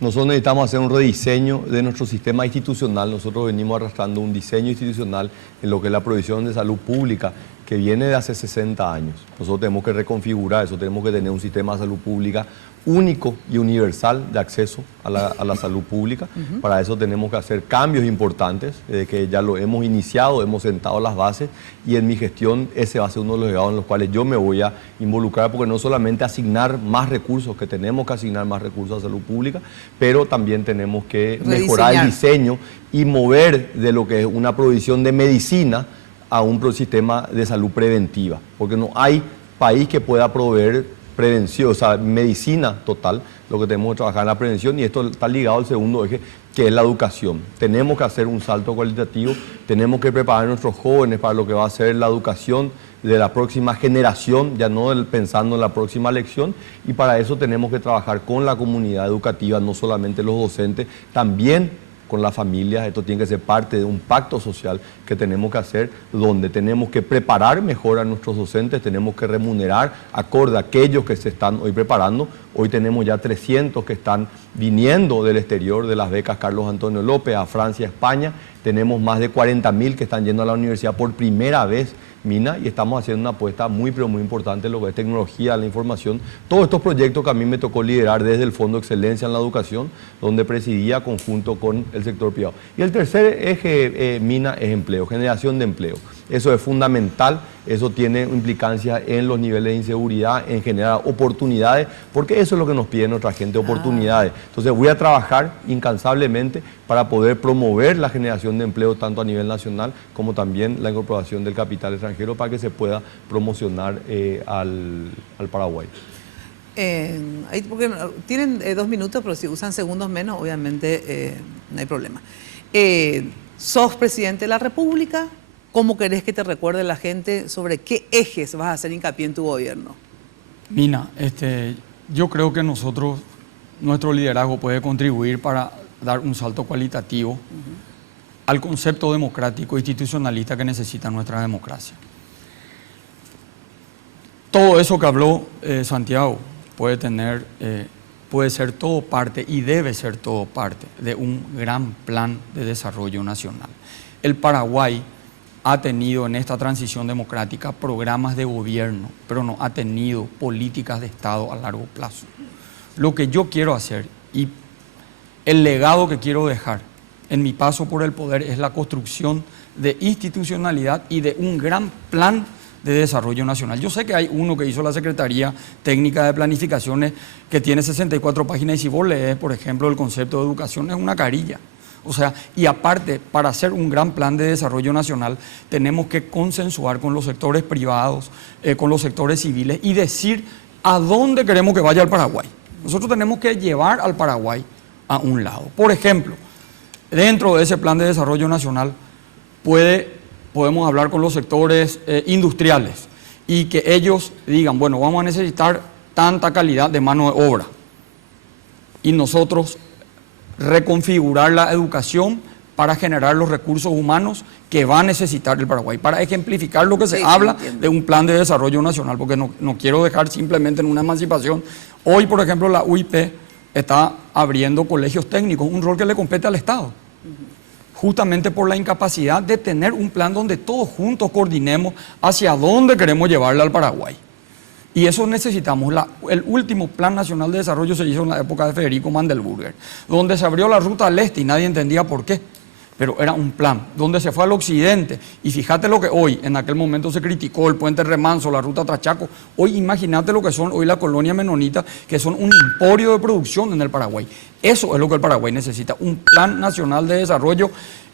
Nosotros necesitamos hacer un rediseño de nuestro sistema institucional. Nosotros venimos arrastrando un diseño institucional en lo que es la provisión de salud pública que viene de hace 60 años. Nosotros tenemos que reconfigurar eso, tenemos que tener un sistema de salud pública único y universal de acceso a la salud pública. Para eso tenemos que hacer cambios importantes, que ya lo hemos iniciado, hemos sentado las bases y en mi gestión ese va a ser uno de los legados en los cuales yo me voy a involucrar, porque no solamente asignar más recursos, que tenemos que asignar más recursos a salud pública, pero también tenemos que mejorar el diseño y mover de lo que es una provisión de medicina a un sistema de salud preventiva, porque no hay país que pueda proveer prevención, o sea, medicina total. Lo que tenemos que trabajar en la prevención, y esto está ligado al segundo eje, que es la educación. Tenemos que hacer un salto cualitativo, tenemos que preparar a nuestros jóvenes para lo que va a ser la educación de la próxima generación, ya no pensando en la próxima elección, y para eso tenemos que trabajar con la comunidad educativa, no solamente los docentes, también con las familias. Esto tiene que ser parte de un pacto social que tenemos que hacer, donde tenemos que preparar mejor a nuestros docentes, tenemos que remunerar acorde a aquellos que se están hoy preparando. Hoy tenemos ya 300 que están viniendo del exterior de las becas Carlos Antonio López a Francia, España. Tenemos más de 40.000 que están yendo a la universidad por primera vez, Mina, y estamos haciendo una apuesta muy, pero muy importante en lo que es tecnología, la información. Todos estos proyectos que a mí me tocó liderar desde el Fondo de Excelencia en la Educación, donde presidía conjunto con el sector privado. Y el tercer eje, Mina, es empleo, generación de empleo. Eso es fundamental, eso tiene implicancias en los niveles de inseguridad, en generar oportunidades, porque eso es lo que nos pide nuestra gente, oportunidades. Entonces voy a trabajar incansablemente para poder promover la generación de empleo tanto a nivel nacional como también la incorporación del capital extranjero para que se pueda promocionar al Paraguay. Porque tienen 2 minutos, pero si usan segundos menos, obviamente no hay problema. ¿Sos presidente de la República? ¿Cómo querés que te recuerde la gente sobre qué ejes vas a hacer hincapié en tu gobierno? Mina, yo creo que nuestro liderazgo puede contribuir para dar un salto cualitativo al concepto democrático institucionalista que necesita nuestra democracia. Todo eso que habló Santiago puede ser todo parte y debe ser todo parte de un gran plan de desarrollo nacional. El Paraguay ha tenido en esta transición democrática programas de gobierno, pero no ha tenido políticas de Estado a largo plazo. Lo que yo quiero hacer y el legado que quiero dejar en mi paso por el poder es la construcción de institucionalidad y de un gran plan de Desarrollo Nacional. Yo sé que hay uno que hizo la Secretaría Técnica de Planificaciones que tiene 64 páginas y si vos lees, por ejemplo, el concepto de educación es una carilla. O sea, y aparte, para hacer un gran plan de desarrollo nacional, tenemos que consensuar con los sectores privados, con los sectores civiles y decir a dónde queremos que vaya el Paraguay. Nosotros tenemos que llevar al Paraguay a un lado. Por ejemplo, dentro de ese plan de desarrollo nacional podemos hablar con los sectores industriales y que ellos digan, bueno, vamos a necesitar tanta calidad de mano de obra. Y nosotros reconfigurar la educación para generar los recursos humanos que va a necesitar el Paraguay, para ejemplificar lo que se habla de un plan de desarrollo nacional, porque no quiero dejar simplemente en una emancipación. Hoy, por ejemplo, la UIP está abriendo colegios técnicos, un rol que le compete al Estado, justamente por la incapacidad de tener un plan donde todos juntos coordinemos hacia dónde queremos llevarle al Paraguay. Y eso necesitamos. El último Plan Nacional de Desarrollo se hizo en la época de Federico Mandelburger, donde se abrió la ruta al este y nadie entendía por qué. Pero era un plan, donde se fue al occidente. Y fíjate lo que hoy, en aquel momento se criticó el puente Remanso, la ruta Trachaco. Hoy imagínate lo que son hoy la colonia menonita, que son un emporio de producción en el Paraguay. Eso es lo que el Paraguay necesita, un Plan Nacional de Desarrollo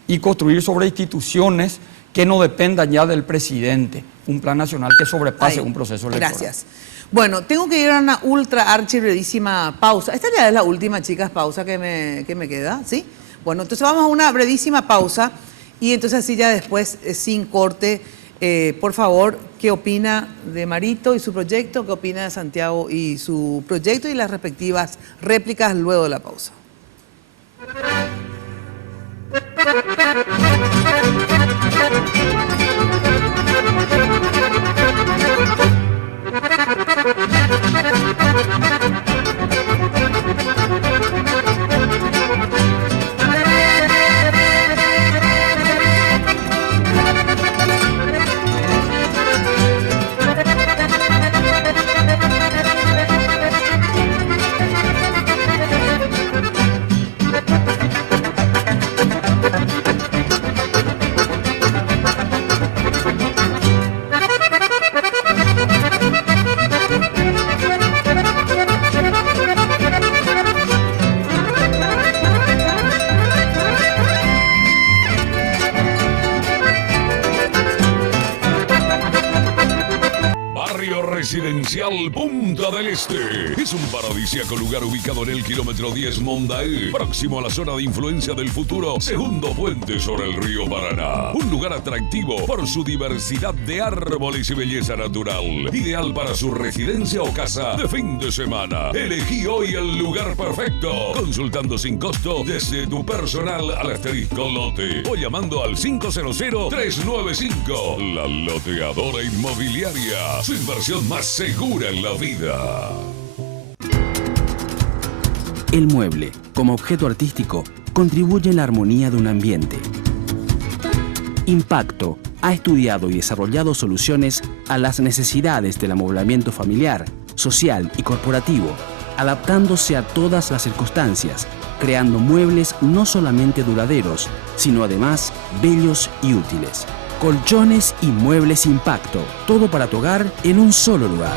y construir sobre instituciones que no dependan ya del presidente, un plan nacional que sobrepase un proceso electoral. Gracias. Bueno, tengo que ir a una ultra archi brevísima pausa. Esta ya es la última, chicas, pausa que me queda, ¿sí? Bueno, entonces vamos a una brevísima pausa y entonces así ya después, sin corte, por favor, ¿qué opina de Marito y su proyecto? ¿Qué opina de Santiago y su proyecto? Y las respectivas réplicas luego de la pausa. Residencial Punta del Este. Es un paradisíaco lugar ubicado en el kilómetro 10 Mondaé, próximo a la zona de influencia del futuro segundo puente sobre el río Paraná. Un lugar atractivo por su diversidad de árboles y belleza natural. Ideal para su residencia o casa de fin de semana. Elegí hoy el lugar perfecto, consultando sin costo desde tu personal al asterisco lote o llamando al 500-395. La Loteadora Inmobiliaria. Su inversión más segura en la vida. El mueble, como objeto artístico, contribuye en la armonía de un ambiente. Impacto ha estudiado y desarrollado soluciones a las necesidades del amoblamiento familiar, social y corporativo, adaptándose a todas las circunstancias, creando muebles no solamente duraderos, sino además bellos y útiles. Colchones y muebles Impacto, todo para tu hogar en un solo lugar.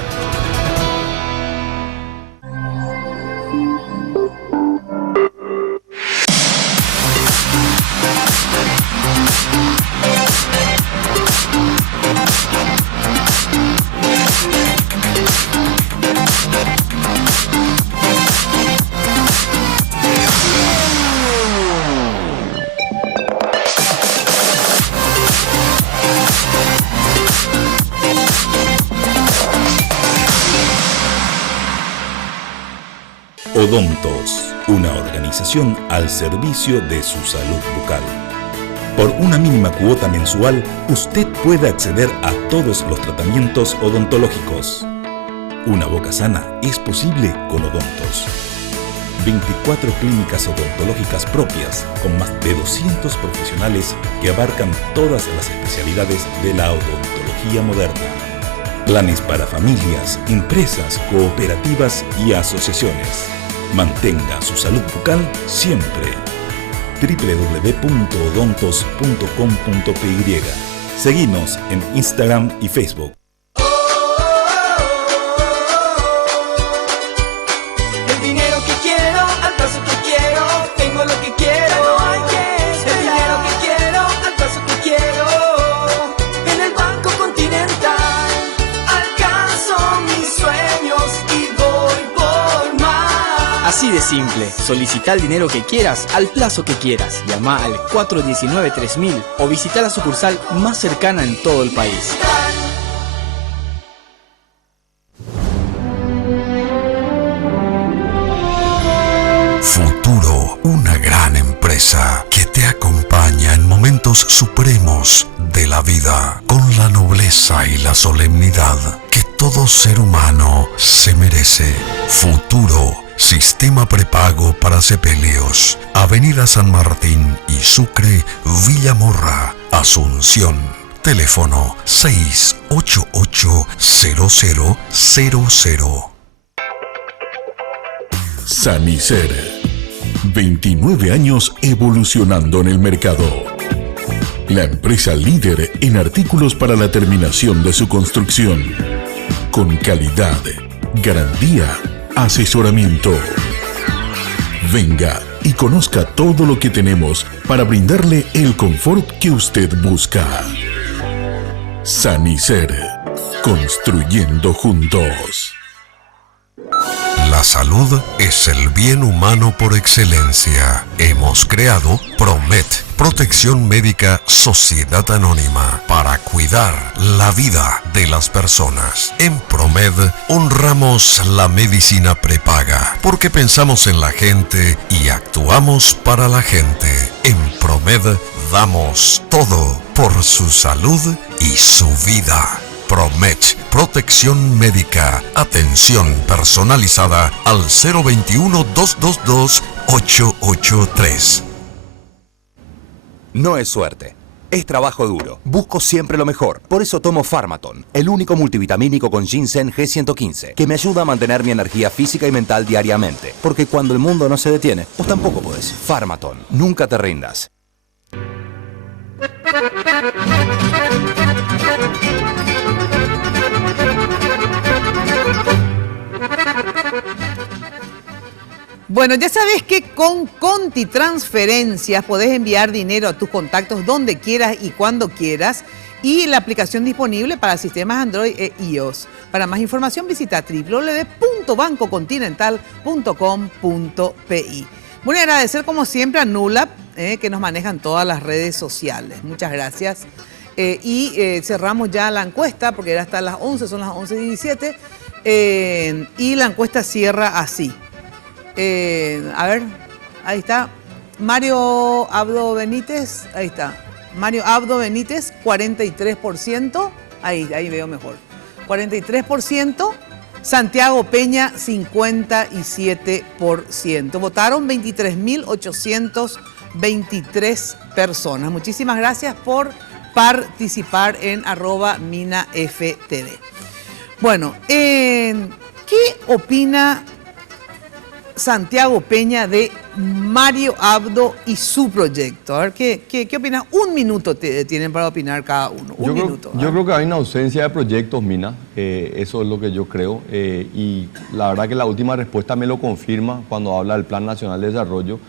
Odontos, una organización al servicio de su salud bucal. Por una mínima cuota mensual, usted puede acceder a todos los tratamientos odontológicos. Una boca sana es posible con Odontos. 24 clínicas odontológicas propias con más de 200 profesionales que abarcan todas las especialidades de la odontología moderna. Planes para familias, empresas, cooperativas y asociaciones. Mantenga su salud bucal siempre. www.odontos.com.py. Seguinos en Instagram y Facebook. Así de simple. Solicita el dinero que quieras al plazo que quieras. Llama al 419-3000 o visita la sucursal más cercana en todo el país. Futuro, una gran empresa que te acompaña en momentos supremos de la vida, con la nobleza y la solemnidad que todo ser humano se merece. Futuro, sistema prepago para sepelios, Avenida San Martín y Sucre, Villamorra, Asunción. Teléfono 688-0000. Sanicer. 29 años evolucionando en el mercado. La empresa líder en artículos para la terminación de su construcción. Con calidad, garantía, asesoramiento. Venga y conozca todo lo que tenemos para brindarle el confort que usted busca. Sanicer. Construyendo juntos. La salud es el bien humano por excelencia. Hemos creado Promet, Protección Médica Sociedad Anónima, para cuidar la vida de las personas. En Promed honramos la medicina prepaga, porque pensamos en la gente y actuamos para la gente. En Promed damos todo por su salud y su vida. Promet, protección médica, atención personalizada al 021-222-883. No es suerte, es trabajo duro. Busco siempre lo mejor. Por eso tomo Pharmaton, el único multivitamínico con ginseng G115, que me ayuda a mantener mi energía física y mental diariamente. Porque cuando el mundo no se detiene, vos tampoco podés. Pharmaton, nunca te rindas. Bueno, ya sabes que con Conti Transferencias podés enviar dinero a tus contactos donde quieras y cuando quieras, y la aplicación disponible para sistemas Android e iOS. Para más información visita www.bancocontinental.com.pi. Voy a agradecer como siempre a Nulap, que nos manejan todas las redes sociales. Muchas gracias. Cerramos ya la encuesta porque era hasta las 11, son las 11:17, y la encuesta cierra así. A ver, ahí está. Mario Abdo Benítez, ahí está. Mario Abdo Benítez, 43%. Ahí veo mejor. 43%. Santiago Peña, 57%. Votaron 23.823 personas. Muchísimas gracias por participar en @MinaFTV. Bueno, ¿qué opina Santiago Peña de Mario Abdo y su proyecto? A ver, ¿qué opinas? Un minuto tienen para opinar cada uno. Yo creo que hay una ausencia de proyectos, Mina. Eso es lo que yo creo. Y la verdad que la última respuesta me lo confirma cuando habla del Plan Nacional de Desarrollo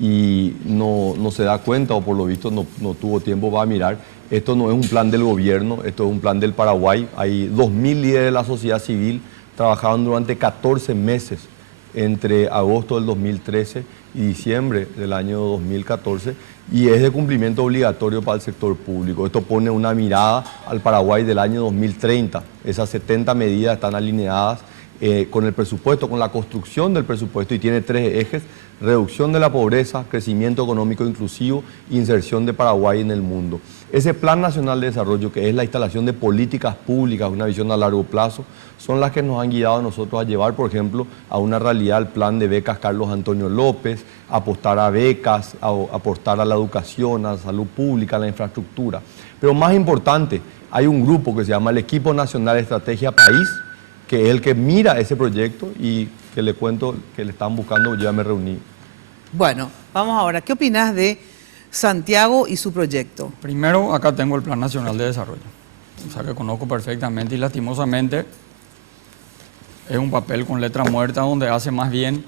y no se da cuenta, o por lo visto no tuvo tiempo para mirar. Esto no es un plan del gobierno, esto es un plan del Paraguay. Hay 2.000 líderes de la sociedad civil trabajaron durante 14 meses entre agosto del 2013 y diciembre del año 2014, y es de cumplimiento obligatorio para el sector público. Esto pone una mirada al Paraguay del año 2030. Esas 70 medidas están alineadas con el presupuesto, con la construcción del presupuesto, y tiene 3 ejes: reducción de la pobreza, crecimiento económico inclusivo, inserción de Paraguay en el mundo. Ese Plan Nacional de Desarrollo, que es la instalación de políticas públicas, una visión a largo plazo, son las que nos han guiado a nosotros a llevar, por ejemplo, a una realidad el plan de becas Carlos Antonio López, apostar a becas, apostar a la educación, a la salud pública, a la infraestructura. Pero más importante, hay un grupo que se llama el Equipo Nacional de Estrategia País, que es el que mira ese proyecto y que le cuento que le están buscando, yo ya me reuní. Bueno, vamos ahora. ¿Qué opinas de Santiago y su proyecto? Primero, acá tengo el Plan Nacional de Desarrollo, o sea que conozco perfectamente, y lastimosamente es un papel con letra muerta donde hace más bien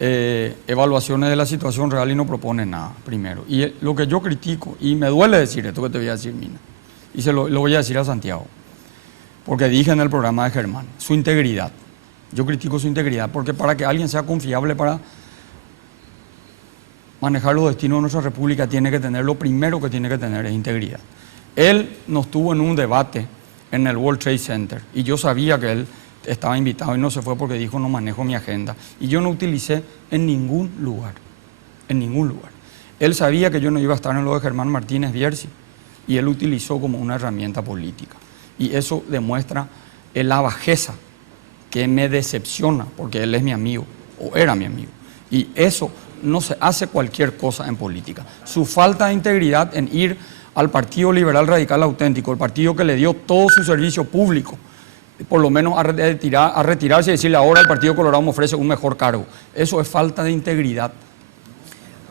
evaluaciones de la situación real y no propone nada, primero. Y lo que yo critico, y me duele decir esto que te voy a decir, Mina, y lo voy a decir a Santiago, porque dije en el programa de Germán, su integridad. Yo critico su integridad porque para que alguien sea confiable para manejar los destinos de nuestra república tiene que tener, lo primero que tiene que tener es integridad. Él nos tuvo en un debate en el World Trade Center y yo sabía que él estaba invitado y no se fue porque dijo no manejo mi agenda. Y yo no utilicé en ningún lugar. Él sabía que yo no iba a estar en lo de Germán Martínez Bierzi y él utilizó como una herramienta política. Y eso demuestra la bajeza que me decepciona porque él es mi amigo o era mi amigo. Y eso no se hace cualquier cosa en política. Su falta de integridad en ir al Partido Liberal Radical Auténtico, el partido que le dio todo su servicio público, por lo menos a retirarse y decirle ahora el Partido Colorado me ofrece un mejor cargo. Eso es falta de integridad.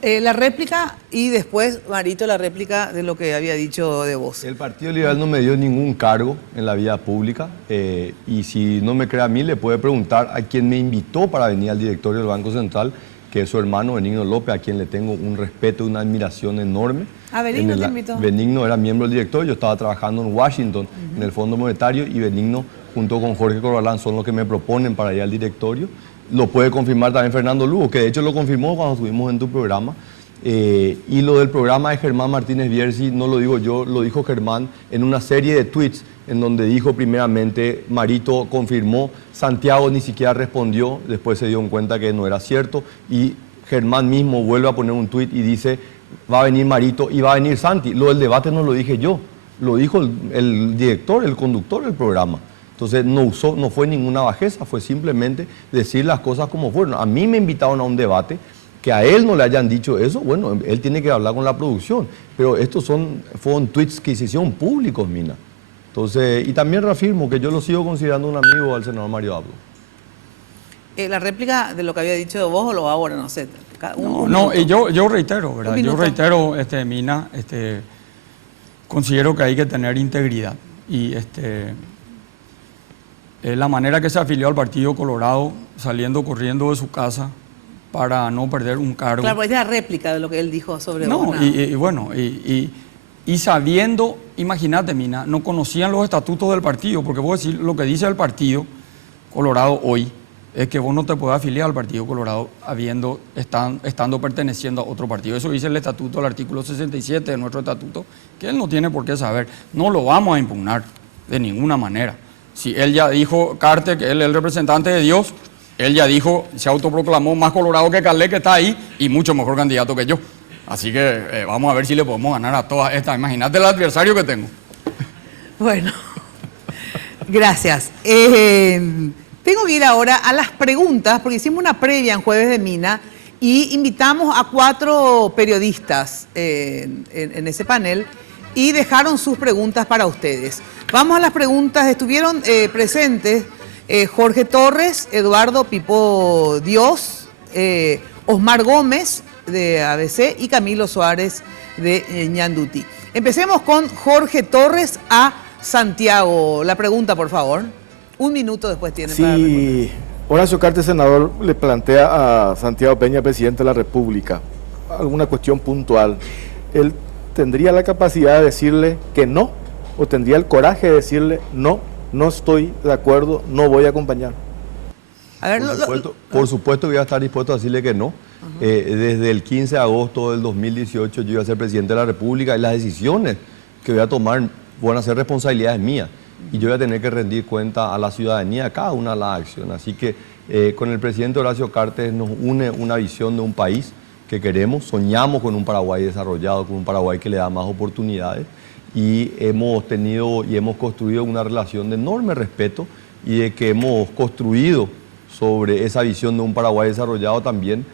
La réplica y después, Marito, la réplica de lo que había dicho de vos. El Partido Liberal no me dio ningún cargo en la vida pública y si no me cree a mí le puede preguntar a quien me invitó para venir al directorio del Banco Central, que es su hermano Benigno López, a quien le tengo un respeto y una admiración enorme. ¿A Benigno te invitó? Benigno era miembro del directorio, yo estaba trabajando en Washington, en el Fondo Monetario, y Benigno junto con Jorge Corbalán son los que me proponen para ir al directorio. Lo puede confirmar también Fernando Lugo, que de hecho lo confirmó cuando estuvimos en tu programa. Y lo del programa de Germán Martínez Bierzi no lo digo yo, lo dijo Germán en una serie de tweets en donde dijo primeramente, Marito confirmó, Santiago ni siquiera respondió, después se dio en cuenta que no era cierto y Germán mismo vuelve a poner un tweet y dice, va a venir Marito y va a venir Santi. Lo del debate no lo dije yo, lo dijo el director, el conductor del programa. Entonces no fue ninguna bajeza, fue simplemente decir las cosas como fueron. A mí me invitaron a un debate, que a él no le hayan dicho eso, bueno, él tiene que hablar con la producción. Pero estos fueron tweets que se hicieron públicos, Mina. Entonces, y también reafirmo que yo lo sigo considerando un amigo al senador Mario Abdo. ¿La réplica de lo que había dicho de vos o lo ahora? No sé. Yo reitero, ¿verdad? Yo reitero, Mina, considero que hay que tener integridad. Y la manera que se afilió al Partido Colorado, saliendo corriendo de su casa para no perder un cargo. Claro, pues es la réplica de lo que él dijo sobre vos. Y sabiendo, imagínate, Mina, no conocían los estatutos del partido, porque vos decís, lo que dice el Partido Colorado hoy es que vos no te podés afiliar al Partido Colorado estando perteneciendo a otro partido. Eso dice el estatuto, el artículo 67 de nuestro estatuto, que él no tiene por qué saber. No lo vamos a impugnar de ninguna manera. Si él ya dijo, Carter, que él es el representante de Dios, él ya dijo, se autoproclamó más colorado que Calé, que está ahí, y mucho mejor candidato que yo. Así que vamos a ver si le podemos ganar a todas estas. Imagínate el adversario que tengo. Bueno, gracias. Tengo que ir ahora a las preguntas, porque hicimos una previa en Jueves de Mina y invitamos a 4 periodistas en ese panel y dejaron sus preguntas para ustedes. Vamos a las preguntas. Estuvieron presentes Jorge Torres, Eduardo Pipo Dios, Osmar Gómez de ABC y Camilo Suárez de Ñanduti. Empecemos con Jorge Torres a Santiago. La pregunta, por favor. 1 minuto después tiene para responder. Horacio Cartes, senador, le plantea a Santiago Peña, presidente de la República, alguna cuestión puntual. ¿Él tendría la capacidad de decirle que no? ¿O tendría el coraje de decirle no, no estoy de acuerdo, no voy a acompañar? A ver, por supuesto que voy a estar dispuesto a decirle que no. Desde el 15 de agosto del 2018 yo iba a ser presidente de la República y las decisiones que voy a tomar van a ser responsabilidades mías. Y yo voy a tener que rendir cuenta a la ciudadanía, a cada una de las acciones. Así que con el presidente Horacio Cartes nos une una visión de un país que queremos, soñamos con un Paraguay desarrollado, con un Paraguay que le da más oportunidades y hemos tenido y hemos construido una relación de enorme respeto y de que hemos construido sobre esa visión de un Paraguay desarrollado también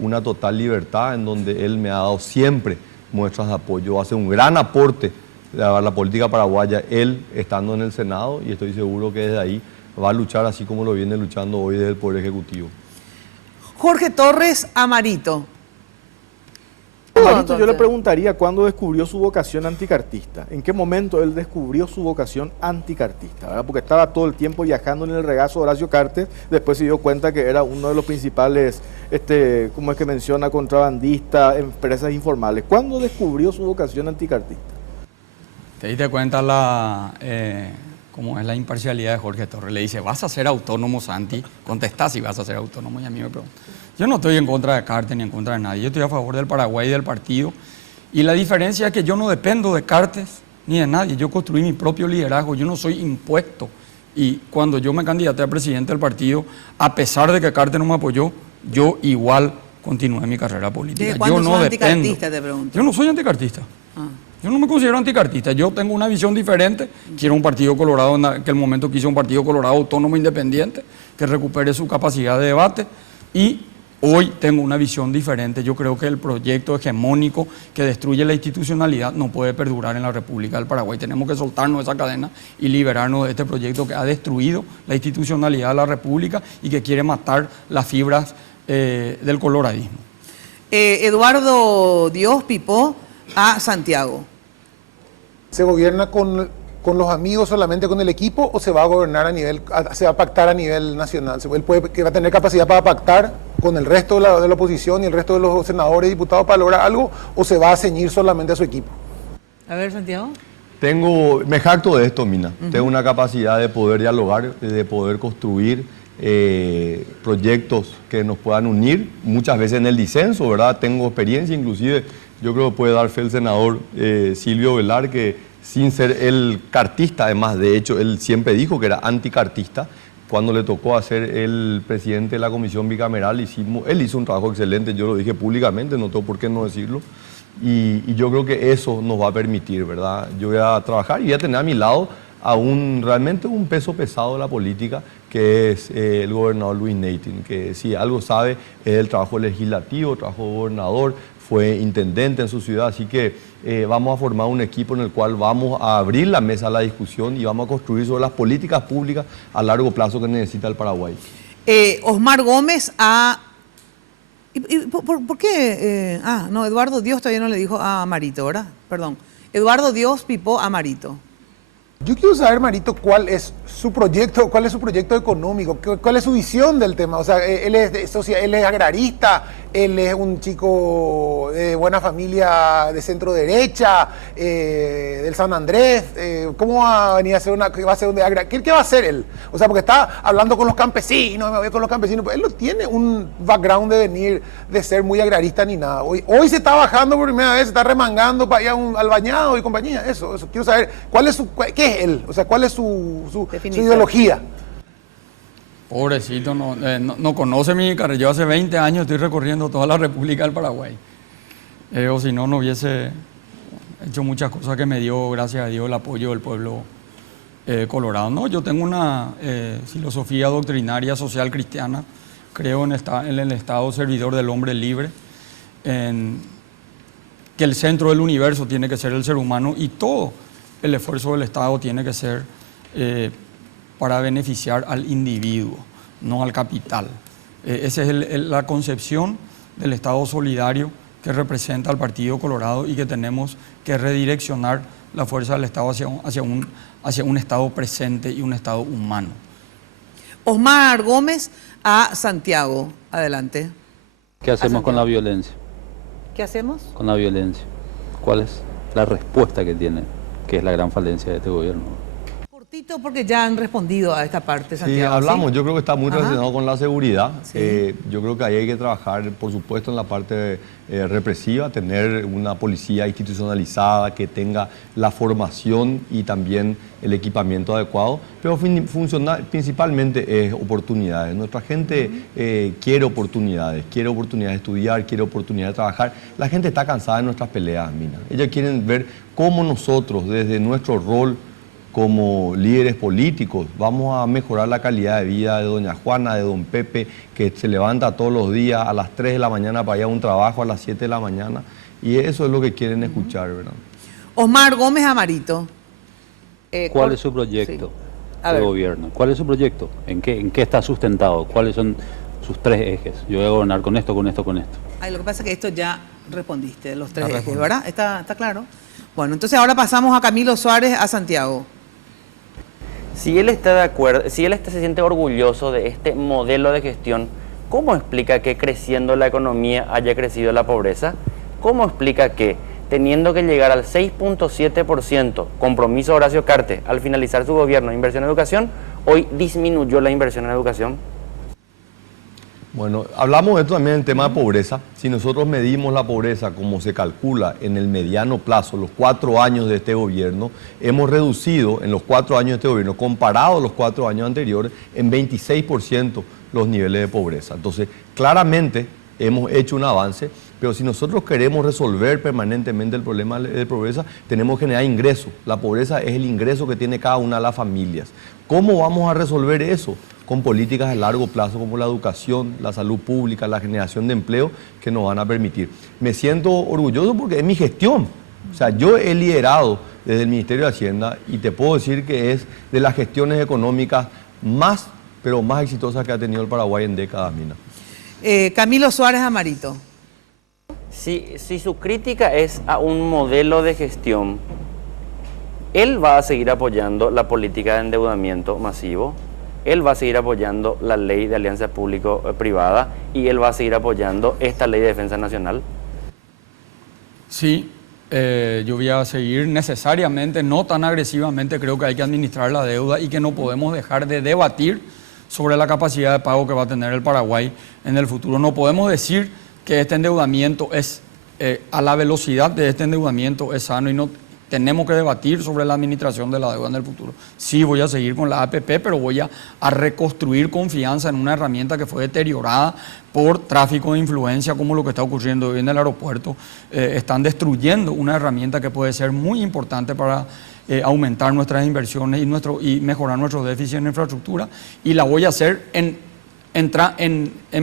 una total libertad en donde él me ha dado siempre muestras de apoyo, hace un gran aporte a la política paraguaya, él estando en el Senado y estoy seguro que desde ahí va a luchar así como lo viene luchando hoy desde el Poder Ejecutivo. Jorge Torres a Marito. Marito, yo le preguntaría cuándo descubrió su vocación anticartista. ¿En qué momento él descubrió su vocación anticartista? ¿Verdad? Porque estaba todo el tiempo viajando en el regazo de Horacio Cartes, después se dio cuenta que era uno de los principales, ¿cómo es que menciona? Contrabandistas, empresas informales. ¿Cuándo descubrió su vocación anticartista? ¿Te diste cuenta como es la imparcialidad de Jorge Torres. Le dice, ¿vas a ser autónomo, Santi? Contestá si vas a ser autónomo. Y a mí me pregunta. Yo no estoy en contra de Cartes ni en contra de nadie. Yo estoy a favor del Paraguay y del partido. Y la diferencia es que yo no dependo de Cartes ni de nadie. Yo construí mi propio liderazgo. Yo no soy impuesto. Y cuando yo me candidaté a presidente del partido, a pesar de que Cartes no me apoyó, yo igual continué mi carrera política. ¿Desde cuándo yo no sos dependo. anticartista, te pregunto? Yo no soy anticartista. Yo no me considero anticartista. Yo tengo una visión diferente. Quiero un partido colorado, en aquel momento quise un partido colorado autónomo independiente, que recupere su capacidad de debate. Y hoy tengo una visión diferente. Yo creo que el proyecto hegemónico que destruye la institucionalidad no puede perdurar en la República del Paraguay. Tenemos que soltarnos esa cadena y liberarnos de este proyecto que ha destruido la institucionalidad de la República y que quiere matar las fibras del coloradismo. Eduardo Dios Pipó a Santiago. ¿Se gobierna con los amigos solamente con el equipo o se va a gobernar se va a pactar a nivel nacional? ¿Que va a tener capacidad para pactar con el resto de la oposición y el resto de los senadores y diputados para lograr algo o se va a ceñir solamente a su equipo? A ver, Santiago. Me jacto de esto, Mina. Tengo una capacidad de poder dialogar, de poder construir proyectos que nos puedan unir, muchas veces en el disenso, ¿verdad? Tengo experiencia, inclusive yo creo que puede dar fe el senador Silvio Velar, que sin ser él cartista, además, de hecho, él siempre dijo que era anticartista. Cuando le tocó ser el presidente de la comisión bicameral, él hizo un trabajo excelente, yo lo dije públicamente, no tengo por qué no decirlo. Y yo creo que eso nos va a permitir, ¿verdad? Yo voy a trabajar y voy a tener a mi lado realmente un peso pesado de la política, que es el gobernador Luis Neitin, que si algo sabe es el trabajo legislativo, el trabajo de gobernador, fue intendente en su ciudad, así que vamos a formar un equipo en el cual vamos a abrir la mesa a la discusión y vamos a construir sobre las políticas públicas a largo plazo que necesita el Paraguay. Osmar Gómez a... ¿Por qué? No, Eduardo Dios todavía no le dijo a Marito, ¿verdad? Perdón. Eduardo Dios Pipó a Marito. Yo quiero saber, Marito, cuál es su proyecto económico, cuál es su visión del tema. O sea, él es agrarista, él es un chico de buena familia de centro derecha, del San Andrés. ¿Cómo va a venir a hacer ¿qué va a hacer él? O sea, porque está hablando con los campesinos, me voy con los campesinos. Él no tiene un background de ser muy agrarista ni nada. Hoy se está bajando por primera vez, se está remangando para ir al bañado y compañía. Eso. Quiero saber, ¿qué es él? O sea, ¿cuál es su ideología? Pobrecito, no conoce mi carrera. Yo hace 20 años estoy recorriendo toda la República del Paraguay. O si no hubiese hecho muchas cosas que me dio, gracias a Dios, el apoyo del pueblo colorado. No, yo tengo una filosofía doctrinaria social cristiana. Creo en el Estado servidor del hombre libre, en que el centro del universo tiene que ser el ser humano y todo el esfuerzo del Estado tiene que ser para beneficiar al individuo, no al capital. Esa es la concepción del Estado solidario que representa al Partido Colorado y que tenemos que redireccionar la fuerza del Estado hacia un Estado presente y un Estado humano. Osmar Gómez a Santiago. Adelante. ¿Qué hacemos con la violencia? ¿Qué hacemos? Con la violencia. ¿Cuál es la respuesta que tiene? Que es la gran falencia de este gobierno. Cortito, porque ya han respondido a esta parte, Santiago. Sí, hablamos. Yo creo que está muy relacionado Ajá. con la seguridad. Sí. Yo creo que ahí hay que trabajar, por supuesto, en la parte represiva, tener una policía institucionalizada que tenga la formación y también el equipamiento adecuado, pero principalmente es oportunidades. Nuestra gente quiere oportunidades de estudiar, quiere oportunidades de trabajar. La gente está cansada de nuestras peleas, Mina. Ellos quieren ver cómo nosotros, desde nuestro rol como líderes políticos, vamos a mejorar la calidad de vida de doña Juana, de don Pepe, que se levanta todos los días a las 3 de la mañana para ir a un trabajo a las 7 de la mañana. Y eso es lo que quieren escuchar, ¿verdad? Osmar Gómez Amarito. ¿Cuál es su proyecto de gobierno? ¿Cuál es su proyecto? ¿En qué está sustentado? ¿Cuáles son sus 3 ejes? Yo voy a gobernar con esto, con esto, con esto. Lo que pasa es que esto ya respondiste, los 3 ejes, ¿verdad? ¿Está claro? Bueno, entonces ahora pasamos a Camilo Suárez a Santiago. Si él está de acuerdo, si él se siente orgulloso de este modelo de gestión, ¿cómo explica que creciendo la economía haya crecido la pobreza? ¿Cómo explica que teniendo que llegar al 6.7%, compromiso de Horacio Cartes al finalizar su gobierno de inversión en educación, hoy disminuyó la inversión en educación. Bueno, hablamos de esto también en el tema de pobreza. Si nosotros medimos la pobreza como se calcula en el mediano plazo, los 4 años de este gobierno, hemos reducido en los 4 años de este gobierno, comparado a los 4 años anteriores, en 26% los niveles de pobreza. Entonces, claramente hemos hecho un avance, pero si nosotros queremos resolver permanentemente el problema de pobreza, tenemos que generar ingresos. La pobreza es el ingreso que tiene cada una de las familias. ¿Cómo vamos a resolver eso? Con políticas a largo plazo como la educación, la salud pública, la generación de empleo que nos van a permitir. Me siento orgulloso porque es mi gestión. O sea, yo he liderado desde el Ministerio de Hacienda y te puedo decir que es de las gestiones económicas más, pero más exitosas que ha tenido el Paraguay en décadas, Mina. Camilo Suárez Amarito. Si su crítica es a un modelo de gestión, él va a seguir apoyando la política de endeudamiento masivo, él va a seguir apoyando la ley de alianza público-privada y él va a seguir apoyando esta ley de defensa nacional. Sí, yo voy a seguir necesariamente, no tan agresivamente, creo que hay que administrar la deuda y que no podemos dejar de debatir sobre la capacidad de pago que va a tener el Paraguay en el futuro. No podemos decir que este endeudamiento es, a la velocidad de este endeudamiento es sano y no tenemos que debatir sobre la administración de la deuda en el futuro. Sí, voy a seguir con la APP, pero voy a reconstruir confianza en una herramienta que fue deteriorada por tráfico de influencia, como lo que está ocurriendo hoy en el aeropuerto. Están destruyendo una herramienta que puede ser muy importante para aumentar nuestras inversiones y mejorar nuestro déficit en infraestructura, y la voy a hacer en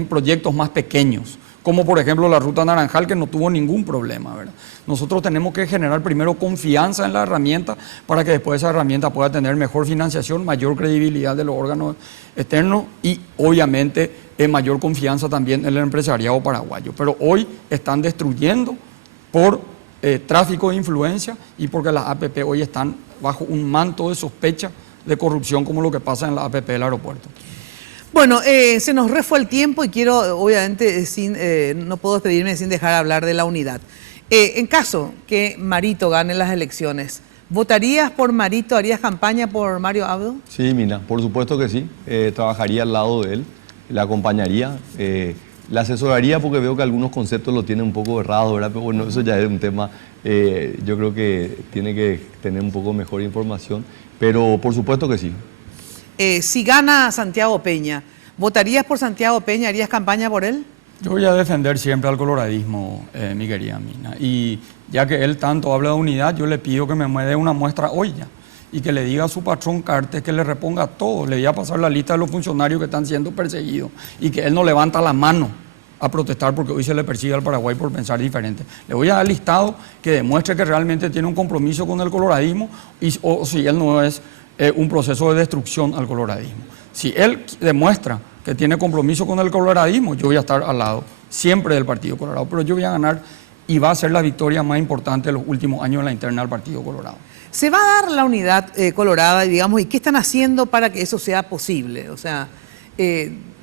proyectos más pequeños, como por ejemplo la Ruta Naranjal, que no tuvo ningún problema, ¿verdad? Nosotros tenemos que generar primero confianza en la herramienta para que después esa herramienta pueda tener mejor financiación, mayor credibilidad de los órganos externos y obviamente mayor confianza también en el empresariado paraguayo. Pero hoy están destruyendo por tráfico de influencia y porque las APP hoy están bajo un manto de sospecha de corrupción, como lo que pasa en la APP del aeropuerto. Bueno, se nos refue el tiempo y quiero, obviamente, no puedo despedirme sin dejar de hablar de la unidad. En caso que Marito gane las elecciones, ¿votarías por Marito, harías campaña por Mario Abdo? Sí, Mina, por supuesto que sí. Trabajaría al lado de él, le acompañaría, le asesoraría porque veo que algunos conceptos lo tienen un poco errados, ¿verdad? Pero bueno, eso ya es un tema, yo creo que tiene que tener un poco mejor información, pero por supuesto que sí. Si gana Santiago Peña, ¿votarías por Santiago Peña? ¿Harías campaña por él? Yo voy a defender siempre al coloradismo, mi querida Mina. Y ya que él tanto habla de unidad, yo le pido que me dé una muestra hoy ya. Y que le diga a su patrón Cartes que le reponga todo. Le voy a pasar la lista de los funcionarios que están siendo perseguidos. Y que él no levanta la mano a protestar porque hoy se le persigue al Paraguay por pensar diferente. Le voy a dar listado que demuestre que realmente tiene un compromiso con el coloradismo o si él no es un proceso de destrucción al coloradismo. Si él demuestra que tiene compromiso con el coloradismo, yo voy a estar al lado siempre del Partido Colorado, pero yo voy a ganar y va a ser la victoria más importante de los últimos años en la interna del Partido Colorado. ¿Se va a dar la unidad colorada, digamos, y qué están haciendo para que eso sea posible? O sea,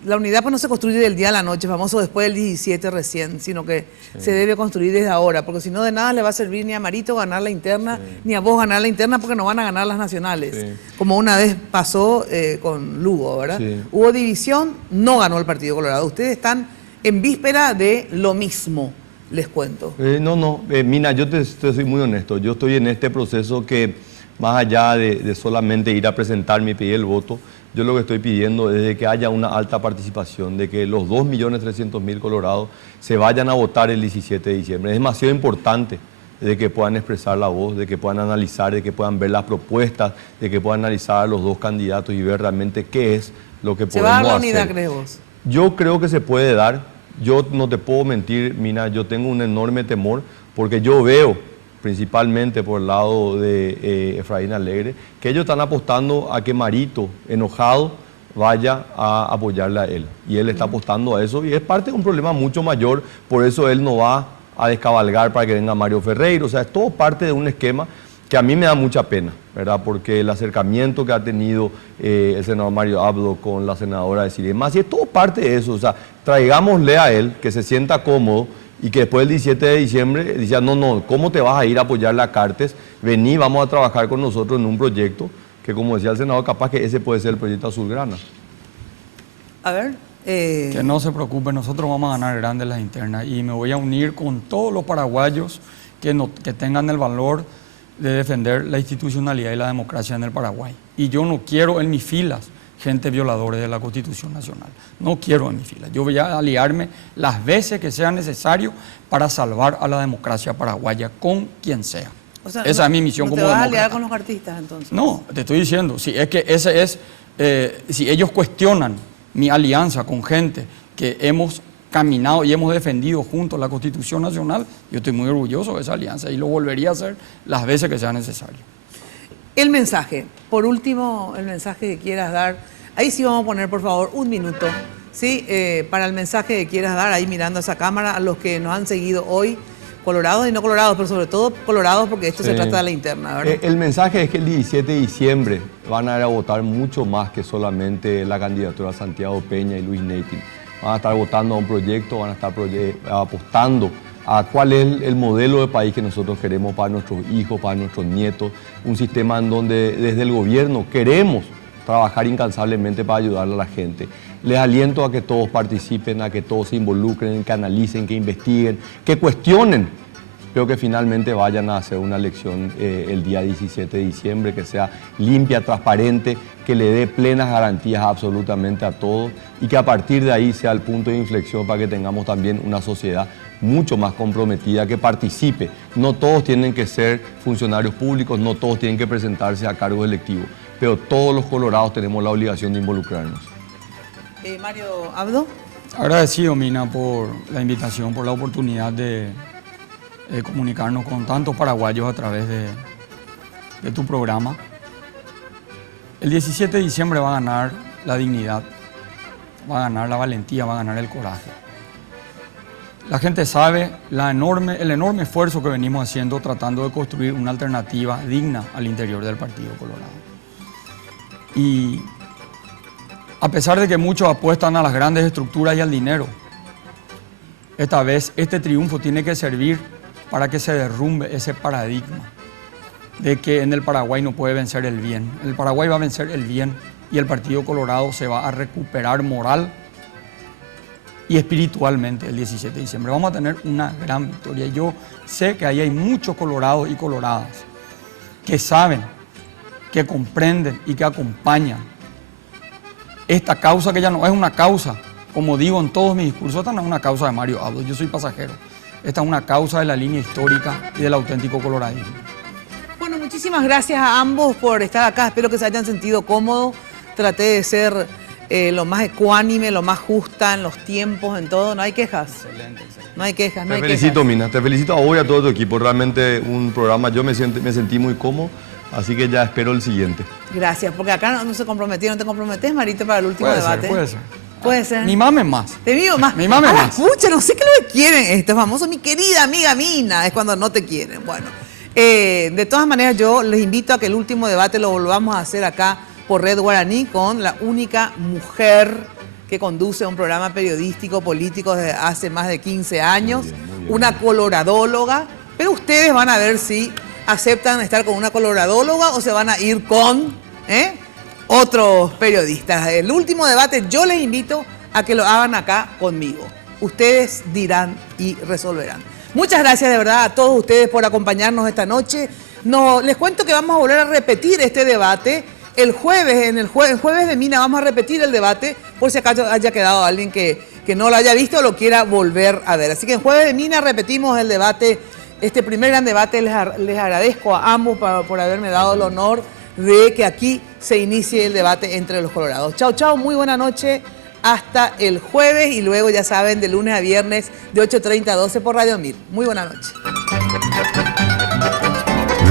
la unidad pues no se construye del día a la noche, famoso después del 17 recién, sino que se debe construir desde ahora, porque si no de nada le va a servir ni a Marito ganar la interna, ni a vos ganar la interna, porque no van a ganar las nacionales. Como una vez pasó con Lugo, ¿verdad? Hubo división, no ganó el Partido Colorado. Ustedes están en víspera de lo mismo, les cuento. Mina, yo te soy muy honesto. Yo estoy en este proceso que, más allá de solamente ir a presentarme y pedir el voto, yo lo que estoy pidiendo es de que haya una alta participación, de que los 2.300.000 colorados se vayan a votar el 17 de diciembre. Es demasiado importante de que puedan expresar la voz, de que puedan analizar, de que puedan ver las propuestas, de que puedan analizar a los dos candidatos y ver realmente qué es lo que podemos hacer. ¿Se va a dar la unidad, crees vos? Yo creo que se puede dar. Yo no te puedo mentir, Mina, yo tengo un enorme temor porque yo veo, principalmente por el lado de Efraín Alegre, que ellos están apostando a que Marito, enojado, vaya a apoyarle a él. Y él está apostando a eso y es parte de un problema mucho mayor, por eso él no va a descabalgar para que venga Mario Ferreiro. O sea, es todo parte de un esquema que a mí me da mucha pena, ¿verdad? Porque el acercamiento que ha tenido el senador Mario Abdo con la senadora de Siria y es todo parte de eso. O sea, traigámosle a él, que se sienta cómodo y que después del 17 de diciembre decía, no, ¿cómo te vas a ir a apoyar la Cartes? Vení, vamos a trabajar con nosotros en un proyecto que, como decía el senador, capaz que ese puede ser el proyecto Azulgrana. A ver. Que no se preocupe, nosotros vamos a ganar grandes las internas y me voy a unir con todos los paraguayos que tengan el valor de defender la institucionalidad y la democracia en el Paraguay. Y yo no quiero en mis filas gente violadora de la Constitución Nacional. No quiero en mis filas. Yo voy a aliarme las veces que sea necesario para salvar a la democracia paraguaya con quien sea. O sea, esa es mi misión como demócrata. ¿No te vas a aliar con los artistas entonces? No, te estoy diciendo, si es que ese es, si ellos cuestionan mi alianza con gente que hemos caminado y hemos defendido juntos la Constitución Nacional, yo estoy muy orgulloso de esa alianza y lo volvería a hacer las veces que sea necesario. El mensaje, por último, el mensaje que quieras dar, ahí sí vamos a poner por favor un minuto, ¿sí? Para el mensaje que quieras dar, ahí mirando a esa cámara, a los que nos han seguido hoy, colorados y no colorados, pero sobre todo colorados porque esto se trata de la interna, ¿verdad? El mensaje es que el 17 de diciembre van a ir a votar mucho más que solamente la candidatura de Santiago Peña y Luis Neytin. Van a estar votando a un proyecto, van a estar apostando a cuál es el modelo de país que nosotros queremos para nuestros hijos, para nuestros nietos, un sistema en donde desde el gobierno queremos trabajar incansablemente para ayudarle a la gente. Les aliento a que todos participen, a que todos se involucren, que analicen, que investiguen, que cuestionen, pero que finalmente vayan a hacer una elección el día 17 de diciembre, que sea limpia, transparente, que le dé plenas garantías absolutamente a todos y que a partir de ahí sea el punto de inflexión para que tengamos también una sociedad mucho más comprometida, que participe. No todos tienen que ser funcionarios públicos, no todos tienen que presentarse a cargos electivos, pero todos los colorados tenemos la obligación de involucrarnos. Mario Abdo. Agradecido, Mina, por la invitación, por la oportunidad de comunicarnos con tantos paraguayos a través de tu programa. El 17 de diciembre va a ganar la dignidad, va a ganar la valentía, va a ganar el coraje. La gente sabe el enorme esfuerzo que venimos haciendo tratando de construir una alternativa digna al interior del Partido Colorado. Y a pesar de que muchos apuestan a las grandes estructuras y al dinero, esta vez este triunfo tiene que servir para que se derrumbe ese paradigma de que en el Paraguay no puede vencer el bien. En el Paraguay va a vencer el bien y el Partido Colorado se va a recuperar moral y espiritualmente el 17 de diciembre. Vamos a tener una gran victoria. Yo sé que ahí hay muchos colorados y coloradas que saben, que comprenden y que acompañan esta causa, que ya no es una causa, como digo en todos mis discursos, esta no es una causa de Mario Abdo, yo soy pasajero. Esta es una causa de la línea histórica y del auténtico coloradismo. Bueno, muchísimas gracias a ambos por estar acá. Espero que se hayan sentido cómodos. Traté de ser lo más ecuánime, lo más justa en los tiempos, en todo. No hay quejas. Excelente. No hay quejas, no hay quejas. Te felicito, Mina. Te felicito a vos y a todo tu equipo. Realmente un programa, yo me sentí muy cómodo, así que ya espero el siguiente. Gracias, porque acá no se comprometieron. ¿Te comprometes, Marito, para el último debate? Puede ser. Puede ser. Ni mames más. Te digo más. Ni mames más. Pucha, no sé qué lo que quieren estos famosos. Mi querida amiga Mina, es cuando no te quieren. Bueno, de todas maneras yo les invito a que el último debate lo volvamos a hacer acá por Red Guaraní con la única mujer que conduce un programa periodístico político desde hace más de 15 años, muy bien. Una coloradóloga, pero ustedes van a ver si aceptan estar con una coloradóloga o se van a ir con otros periodistas. El último debate yo les invito a que lo hagan acá conmigo. Ustedes dirán y resolverán. Muchas gracias de verdad a todos ustedes por acompañarnos esta noche. Les cuento que vamos a volver a repetir este debate el jueves, el jueves de Mina vamos a repetir el debate, por si acaso haya quedado alguien que no lo haya visto o lo quiera volver a ver. Así que el jueves de Mina repetimos el debate, este primer gran debate. Les agradezco a ambos por haberme dado el honor de que aquí se inicie el debate entre los colorados. Chao, chao, muy buena noche. Hasta el jueves y luego ya saben, de lunes a viernes de 8:30 a 12 por Radio 1000. Muy buena noche.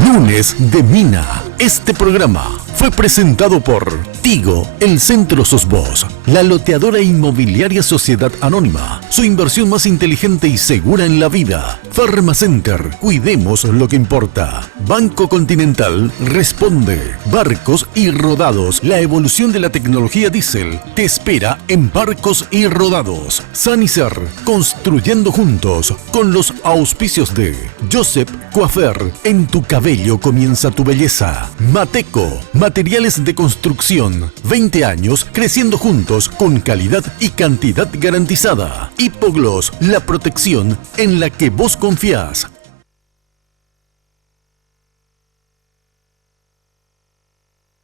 Lunes de Mina. Este programa Fue presentado por Tigo, el centro sos vos, la loteadora inmobiliaria Sociedad Anónima, su inversión más inteligente y segura en la vida. Pharmacenter, cuidemos lo que importa. Banco Continental responde. Barcos y Rodados, la evolución de la tecnología diésel te espera en Barcos y Rodados. Sanicer, construyendo juntos, con los auspicios de Joseph Coiffeur, en tu cabello comienza tu belleza. Mateco, materiales de construcción, 20 años creciendo juntos con calidad y cantidad garantizada. Hipogloss, la protección en la que vos confías.